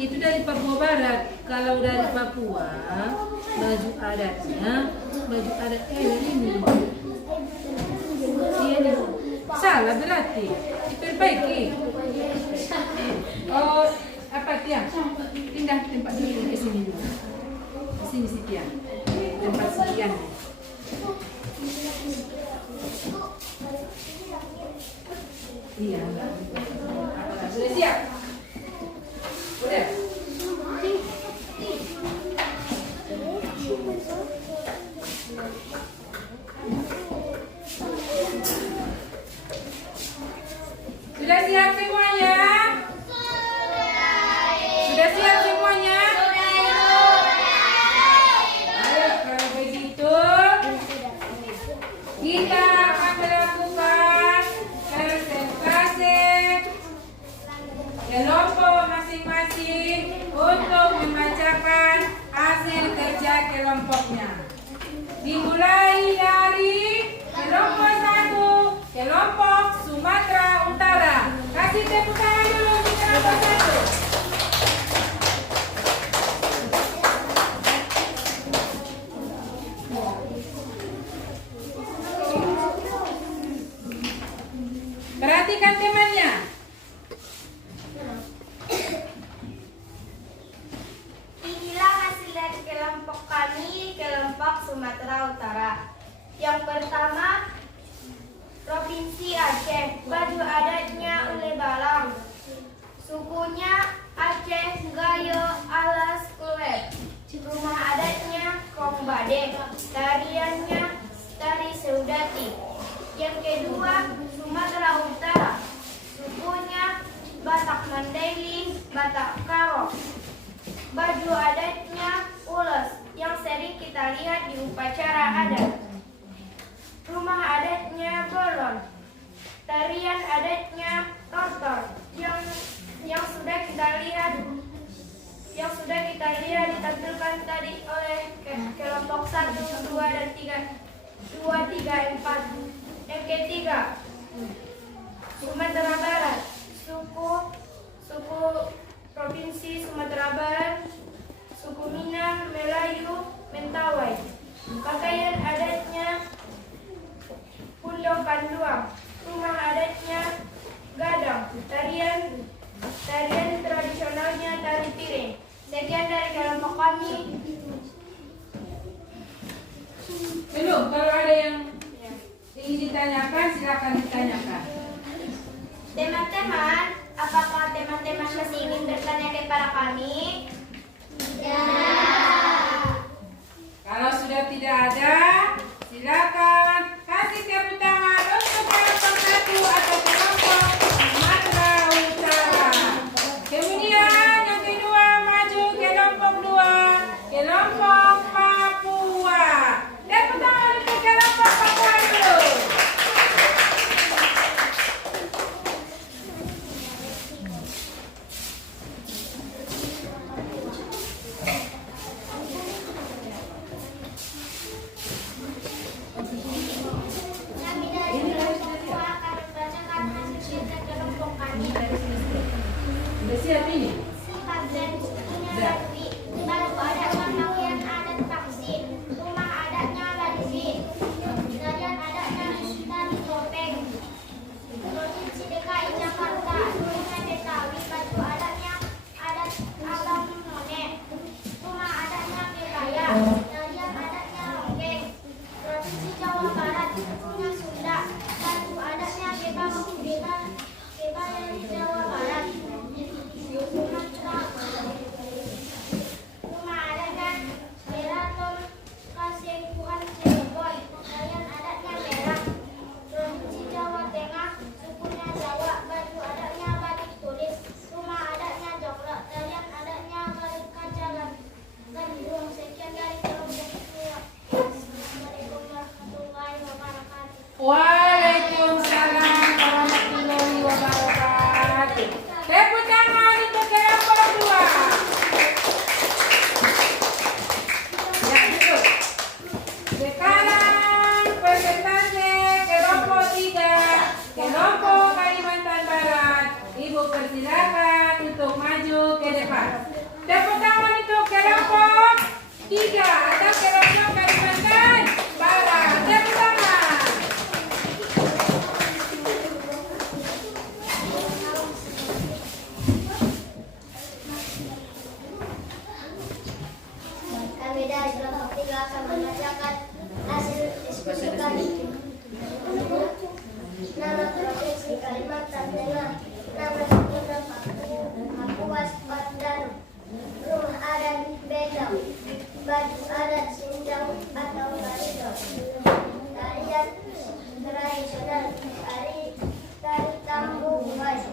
Itu dari Papua Barat. Kalau dari Papua, baju adatnya ini. Ini salah berarti. Diperbaiki. Oh, apa Tiang? Pindah tempat dulu ke sini dulu. Di sini si Tiang. Tempat si Tiang. Iya. Sudah siap? Udah? Sudah siap semuanya? Sudah siap semuanya? Ayo, kalau begitu kita akan melakukan presentasi kelompok masing-masing untuk membacakan hasil kerja kelompoknya. Dimulai dari kelompok 1, kelompok Sumatera Utara. Kasih tepuk tangan dulu untuk kelompok 1. Perhatikan temannya. Inilah hasil dari kelompok kami, kelompok Sumatera Utara. Yang pertama, Provinsi Aceh. Baju adatnya ule balang. Sukunya Aceh Gayo Alas Kuleb. Rumah adatnya Kong Bade. Tariannya tari Seudati. Yang kedua, Sumatera Utara. Sukunya Batak Mandailing, Batak Karo. Baju adatnya ules yang sering kita lihat di upacara adat. Rumah adatnya Bolon. Tarian adatnya Tortor yang sudah kita lihat ditampilkan tadi oleh kelompok 1, 2 dan 3, 4. Yang ketiga, Sumatera Barat. Suku Provinsi Sumatera Barat, suku Minang, Melayu, Mentawai. Pakaian adatnya Pundo Panduang. Rumah adatnya Gadang. Tarian tradisionalnya tari piring. Sekian dari kelompok kami. Belum, kalau ada yang ingin ditanyakan, silakan ditanyakan. Teman-teman, apakah teman-teman masih ingin bertanya kepada kami? Ya. Kalau sudah tidak ada, silakan kasih tepuk tangan untuk kelompok 1 atau kelompok Sumatera Utara. Kemudian yang kedua maju kelompok 2, kelompok Papua. Tepuk tangan untuk kelompok Papua dulu. Kami dari kelompok Papua akan membacakan hasil kerja kelompok kami. Sudah siap ini? Kapten Darwi, baju adatnya pakaian adat vaksin. Rumah adatnya Ladisi. Tarian adatnya tari topeng. Provinsi DKI Jakarta. Sungai Betawi, baju adatnya adat Abang None. Rumah adatnya Bebaya. Tarian adatnya Ronggeng. Provinsi Jawa Barat, sukunya Sunda. Baju adatnya Bebaya di Jawa Barat. Rumah adatnya Beraton Kasengkuhan Cirebon. Tarian adatnya merah. Provinsi Jawa Tengah, sukunya Jawa. Baju adatnya batik tulis. Rumah adatnya Jonglok. Tarian adatnya balik kaca gandrung. Sekian dari kelompok kedua. Assalamualaikum warahmatullahi wabarakatuh. Waalaikumsalam warahmatullahi wabarakatuh. Tepuk tangan untuk kelompok 2. Ya, betul. Sekarang presentasi kelompok 3, kelompok Kalimantan Barat. Ibu persilakan untuk ke depan. Tepuk tangan untuk kelompok 3 atau kelompok Kalimantan Barat. Tepuk tangan. Kami dari kelompok 3 akan membacakan hasil diskusi kami. Nama Provinsi Kalimantan Tengah, nama suku Kapuas Pandan, rumah adat Bedau, baju adat Sindang atau Barido, tarian tradisional, tari tambu baju.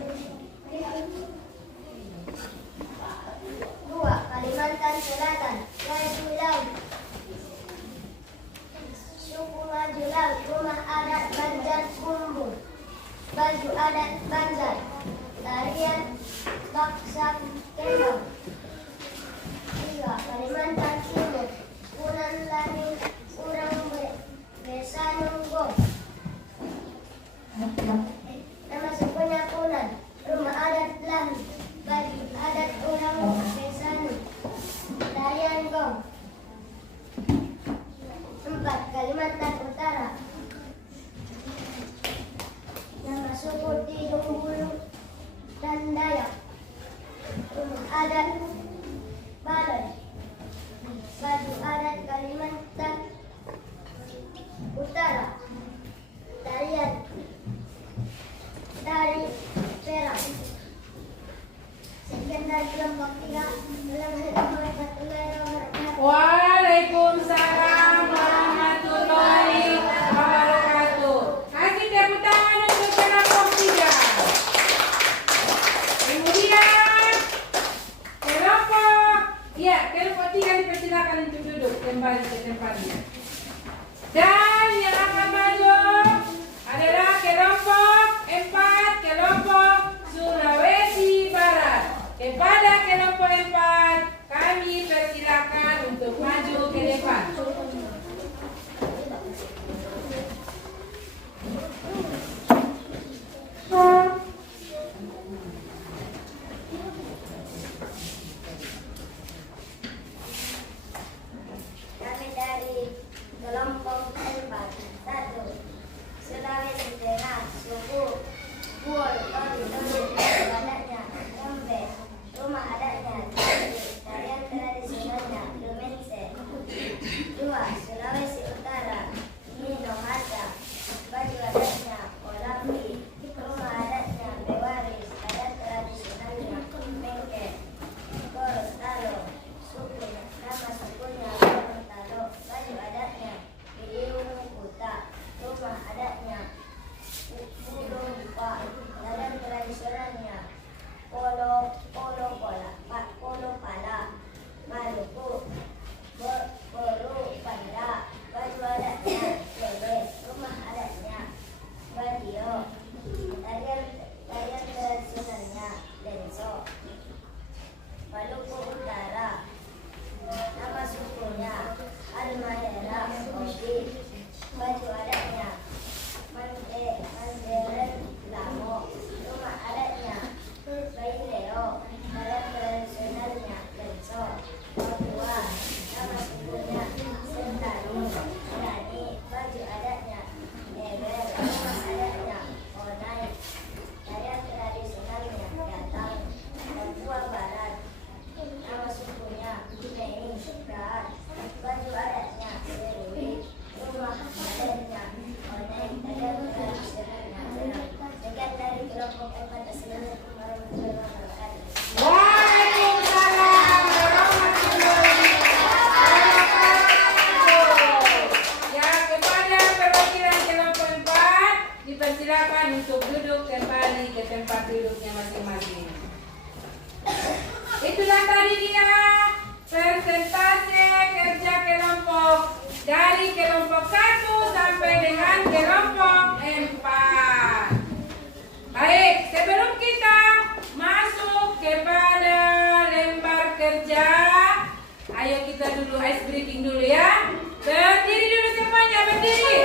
2. Kalimantan Selatan, baju laut, suku Maju Laut, rumah adat Banjar Kumbung, baju adat Banjar, tarian Baksak Kembang. 3. Kalimantan Timur, Punan Lani, Urang Besanunggong, nama sukunya Punan, rumah adat Lani, baju adat Urang Besanu, tarian Gong. 4. Kalimantan Utara, nama suku Tidung Bulu dan Dayak, rumah adat Balon, baju adat Kalimantan Utara, tarian dari Perak. Sekian dari kelompok 3. Assalamualaikum warahmatullahi wabarakatuh. Waalaikumsalam warahmatullahi wabarakatuh. Kasih tepuk tangan untuk kelompok 3. Kemudian kelompok 3 dipersilakan untuk duduk kembali ke tempatnya. Dan yang akan maju adalah kelompok 4, kelompok Sulawesi Barat. Kepada kelompok 4, kami persilakan untuk maju ke depan. Kami dari kelompok 4. 1. Sulawesi Tengah, suku Buol, adatnya Ngombe, rumah adatnya tarian tradisionalnya Lumense. 2. Sulawesi Utara, Minahasa, baju adatnya Kolambi, rumah adatnya Bewaris, adat tradisionalnya Mengke. Gorontalo, nama sukunya Gorontalo, baju adatnya Iliung Kuta, rumah adatnya Bulungpa, adat tradisionalnya Polo Pala, Maluku, Boru Panda, baju adatnya Lele, rumah adatnya Badio, tarian tradisionalnya Lenso. Maluku Utara, nama sukunya Halmahera Obi, baju adatnya Manderen Lamo, rumah adatnya Baileo, adat tradisionalnya Lenso. Papua, nama sukunya Sentani, Yani, baju adatnya Neber, rumah adatnya Onai, tarian tradisionalnya Datang. Papua Barat, nama sukunya Mei, Gaat, baju adatnya Serui, rumah adatnya Onai, tarian tradisionalnya Benang. Sekian dari kelompok 4. Assalamualaikum warahmatullahi wabarakatuh. Waalaikumsalam warahmatullahi wabarakatuh. Ya, kepada perwakilan kelompok 4 dipersilakan untuk duduk kembali ke tempat duduknya masing-masing. Itulah tadi dia persentase kerja kelompok dari kelompok 1 sampai dengan kelompok 4. Baik, sebelum kita masuk kepada lembar kerja, ayo kita dulu ice breaking dulu ya. Berdiri dulu semuanya, berdiri.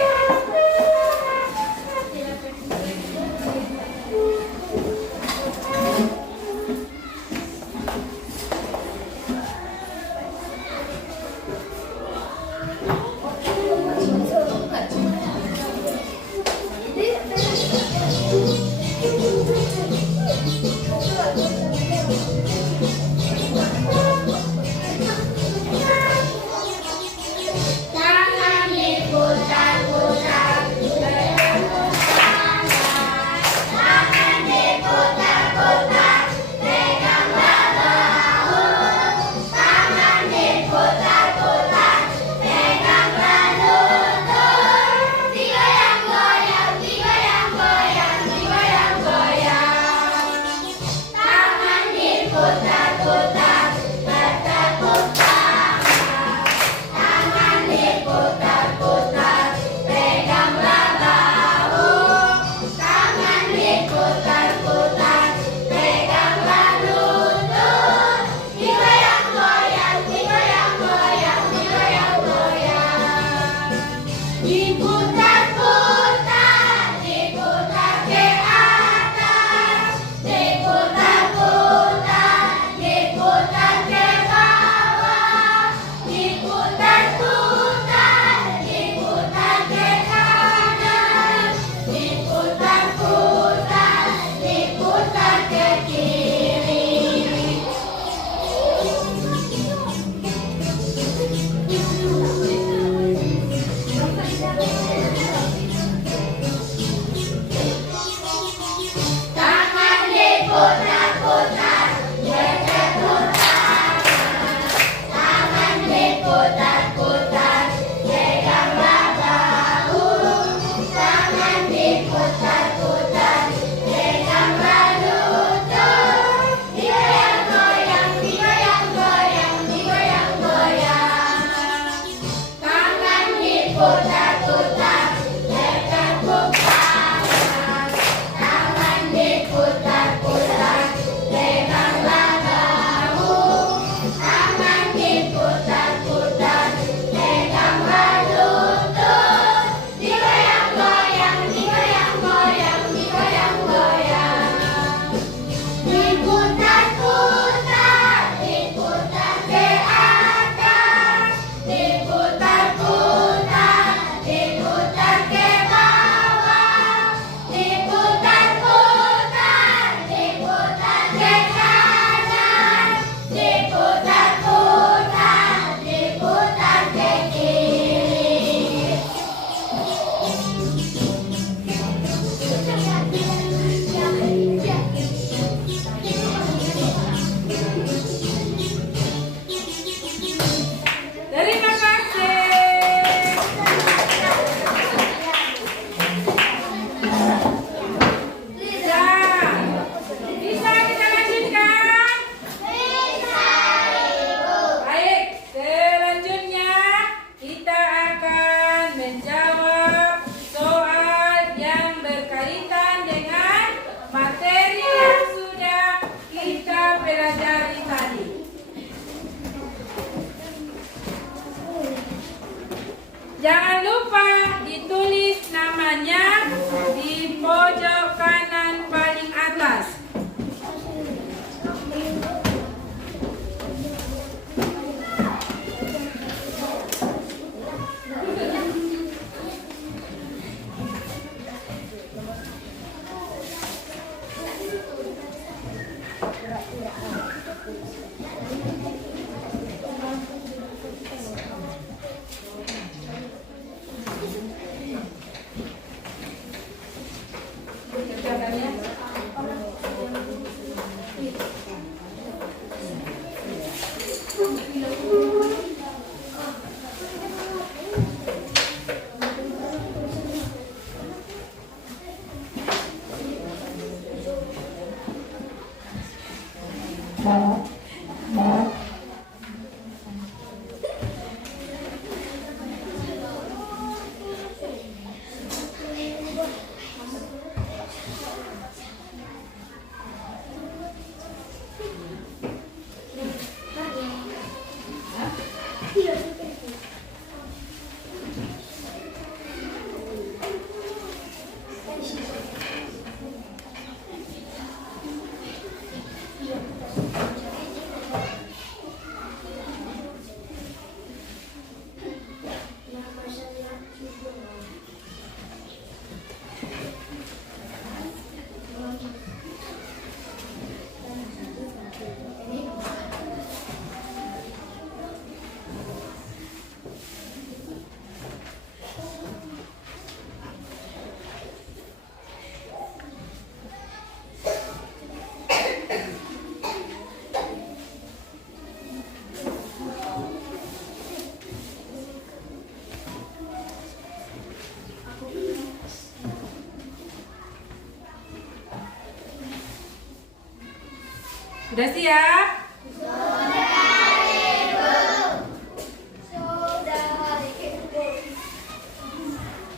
Sudah siap?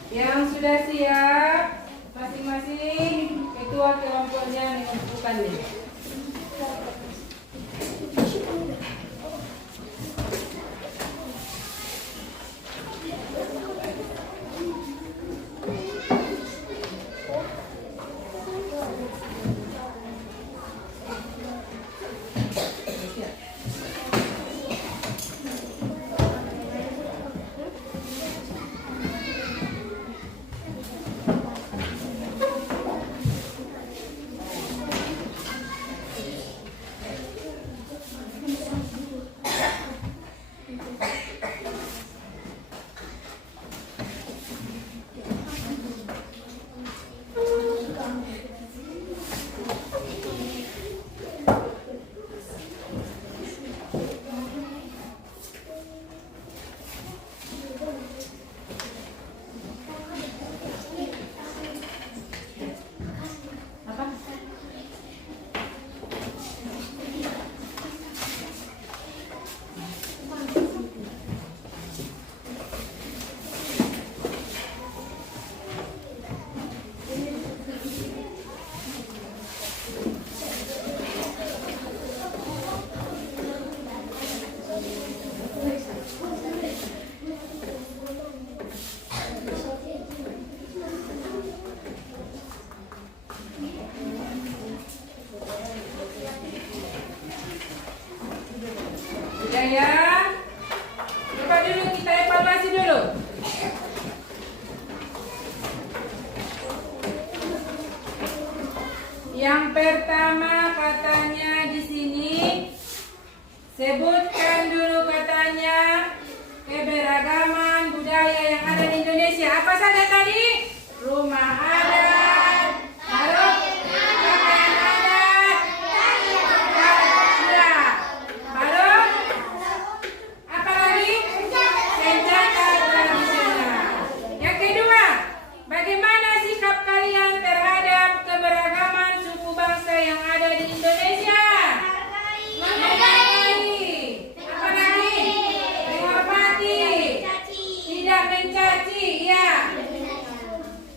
Yang sudah siap, masing-masing ketua kelompoknya mengumpulkannya. Sudah ya? Coba dulu kita evaluasi dulu. Yang pertama katanya di sini, sebutkan dulu katanya keberagaman budaya yang ada di Indonesia. Apa saja tadi? Rumah adat, taruh pakaian adat, ya. Baru apa lagi? Senjata tradisional. Yang kedua, bagaimana sikap kalian terhadap keberagaman suku bangsa yang ada di Indonesia? Menghargai. Apa lagi? Menghormati. Tidak mencaci, ya.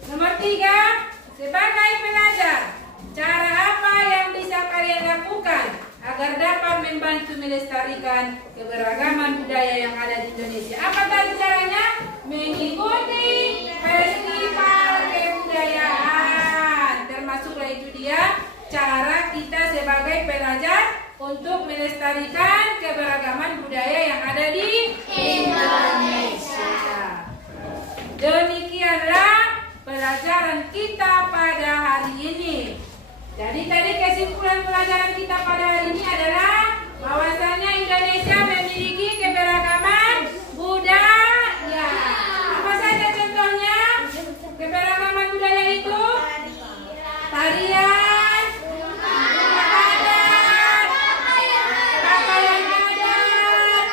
Nomor 3, sebagai pelajar, cara apa yang bisa kalian lakukan agar dapat membantu melestarikan keberagaman budaya yang ada di Indonesia? Apa tadi caranya? Mengikuti festival kebudayaan. Termasuklah itu dia cara kita sebagai pelajar untuk melestarikan keberagaman budaya yang ada di Indonesia. Demikianlah pelajaran kita pada hari ini. Jadi tadi kesimpulan pelajaran kita pada hari ini adalah bahwasanya Indonesia memiliki keberagaman budaya. Apa saja contohnya? Keberagaman budaya itu tarian, rumah adat, pakaian adat,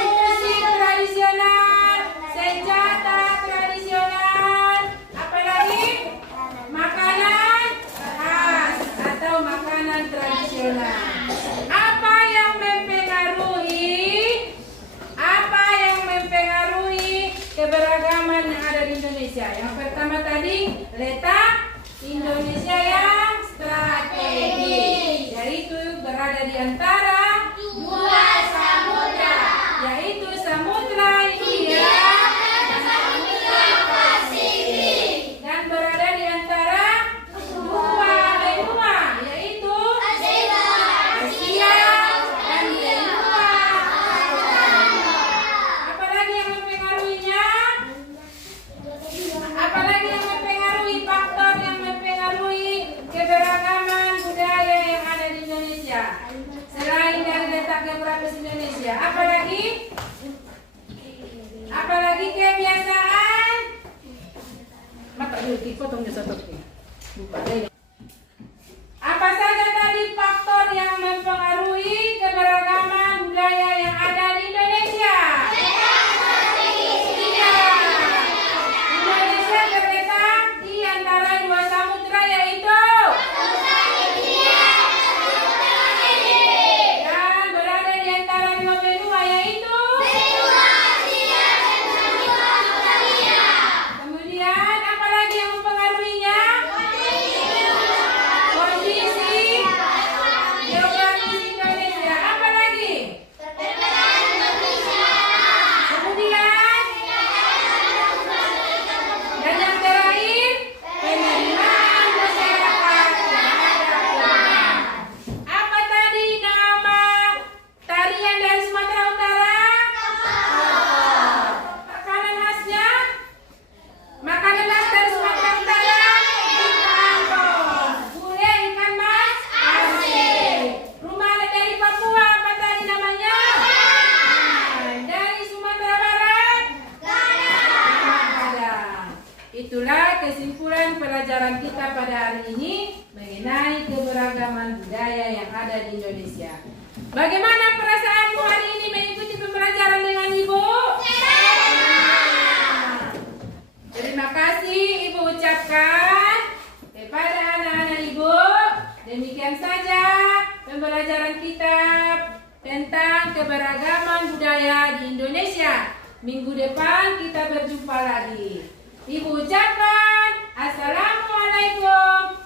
musik tradisional, senjata tradisional, apalagi makanan khas atau makanan tradisional. antara dua samudra, yaitu Samudra Hindia dan Samudra Pasifik, dan berada di antara dua benua, yaitu Asia dan benua Afrika. Apalagi yang mempengaruhinya? Apalagi yang mempengaruhi faktor yang mempengaruhi keberagaman budaya yang ada di Indonesia selain dari letak geografis Indonesia? Apalagi kebiasaan. Mata dulu dipotongnya satu. Lupa deh. Apa saja tadi faktor yang mempengaruhi keberagaman budaya yang ada di Indonesia? Iya. Indonesia terletak di antara dua samudra, yaitu dan berada di antara dua benua, yaitu kemudian apalagi yang mempengaruhinya? Kondisi geografis Indonesia. Apalagi? Kemudian dan yang terakhir, penerimaan masyarakat terhadap perubahan. Apa tadi nama tarian dari Sumatera Utara? Makanan khasnya? Makanan khas dari Sumatera Utara? Ikan tong. Gulai ikan mas? Asin. Rumah dari Papua apa tadi namanya? Dari Sumatera Barat? Padang. Itulah kesimpulan pelajaran kita pada hari ini mengenai keberagaman budaya yang ada di Indonesia. Bagaimana perasaanmu hari ini mengikuti pembelajaran dengan Ibu? Terima kasih Ibu ucapkan kepada anak-anak Ibu. Demikian saja pembelajaran kita tentang keberagaman budaya di Indonesia. Minggu depan kita berjumpa lagi. Ibu ucapkan Assalamualaikum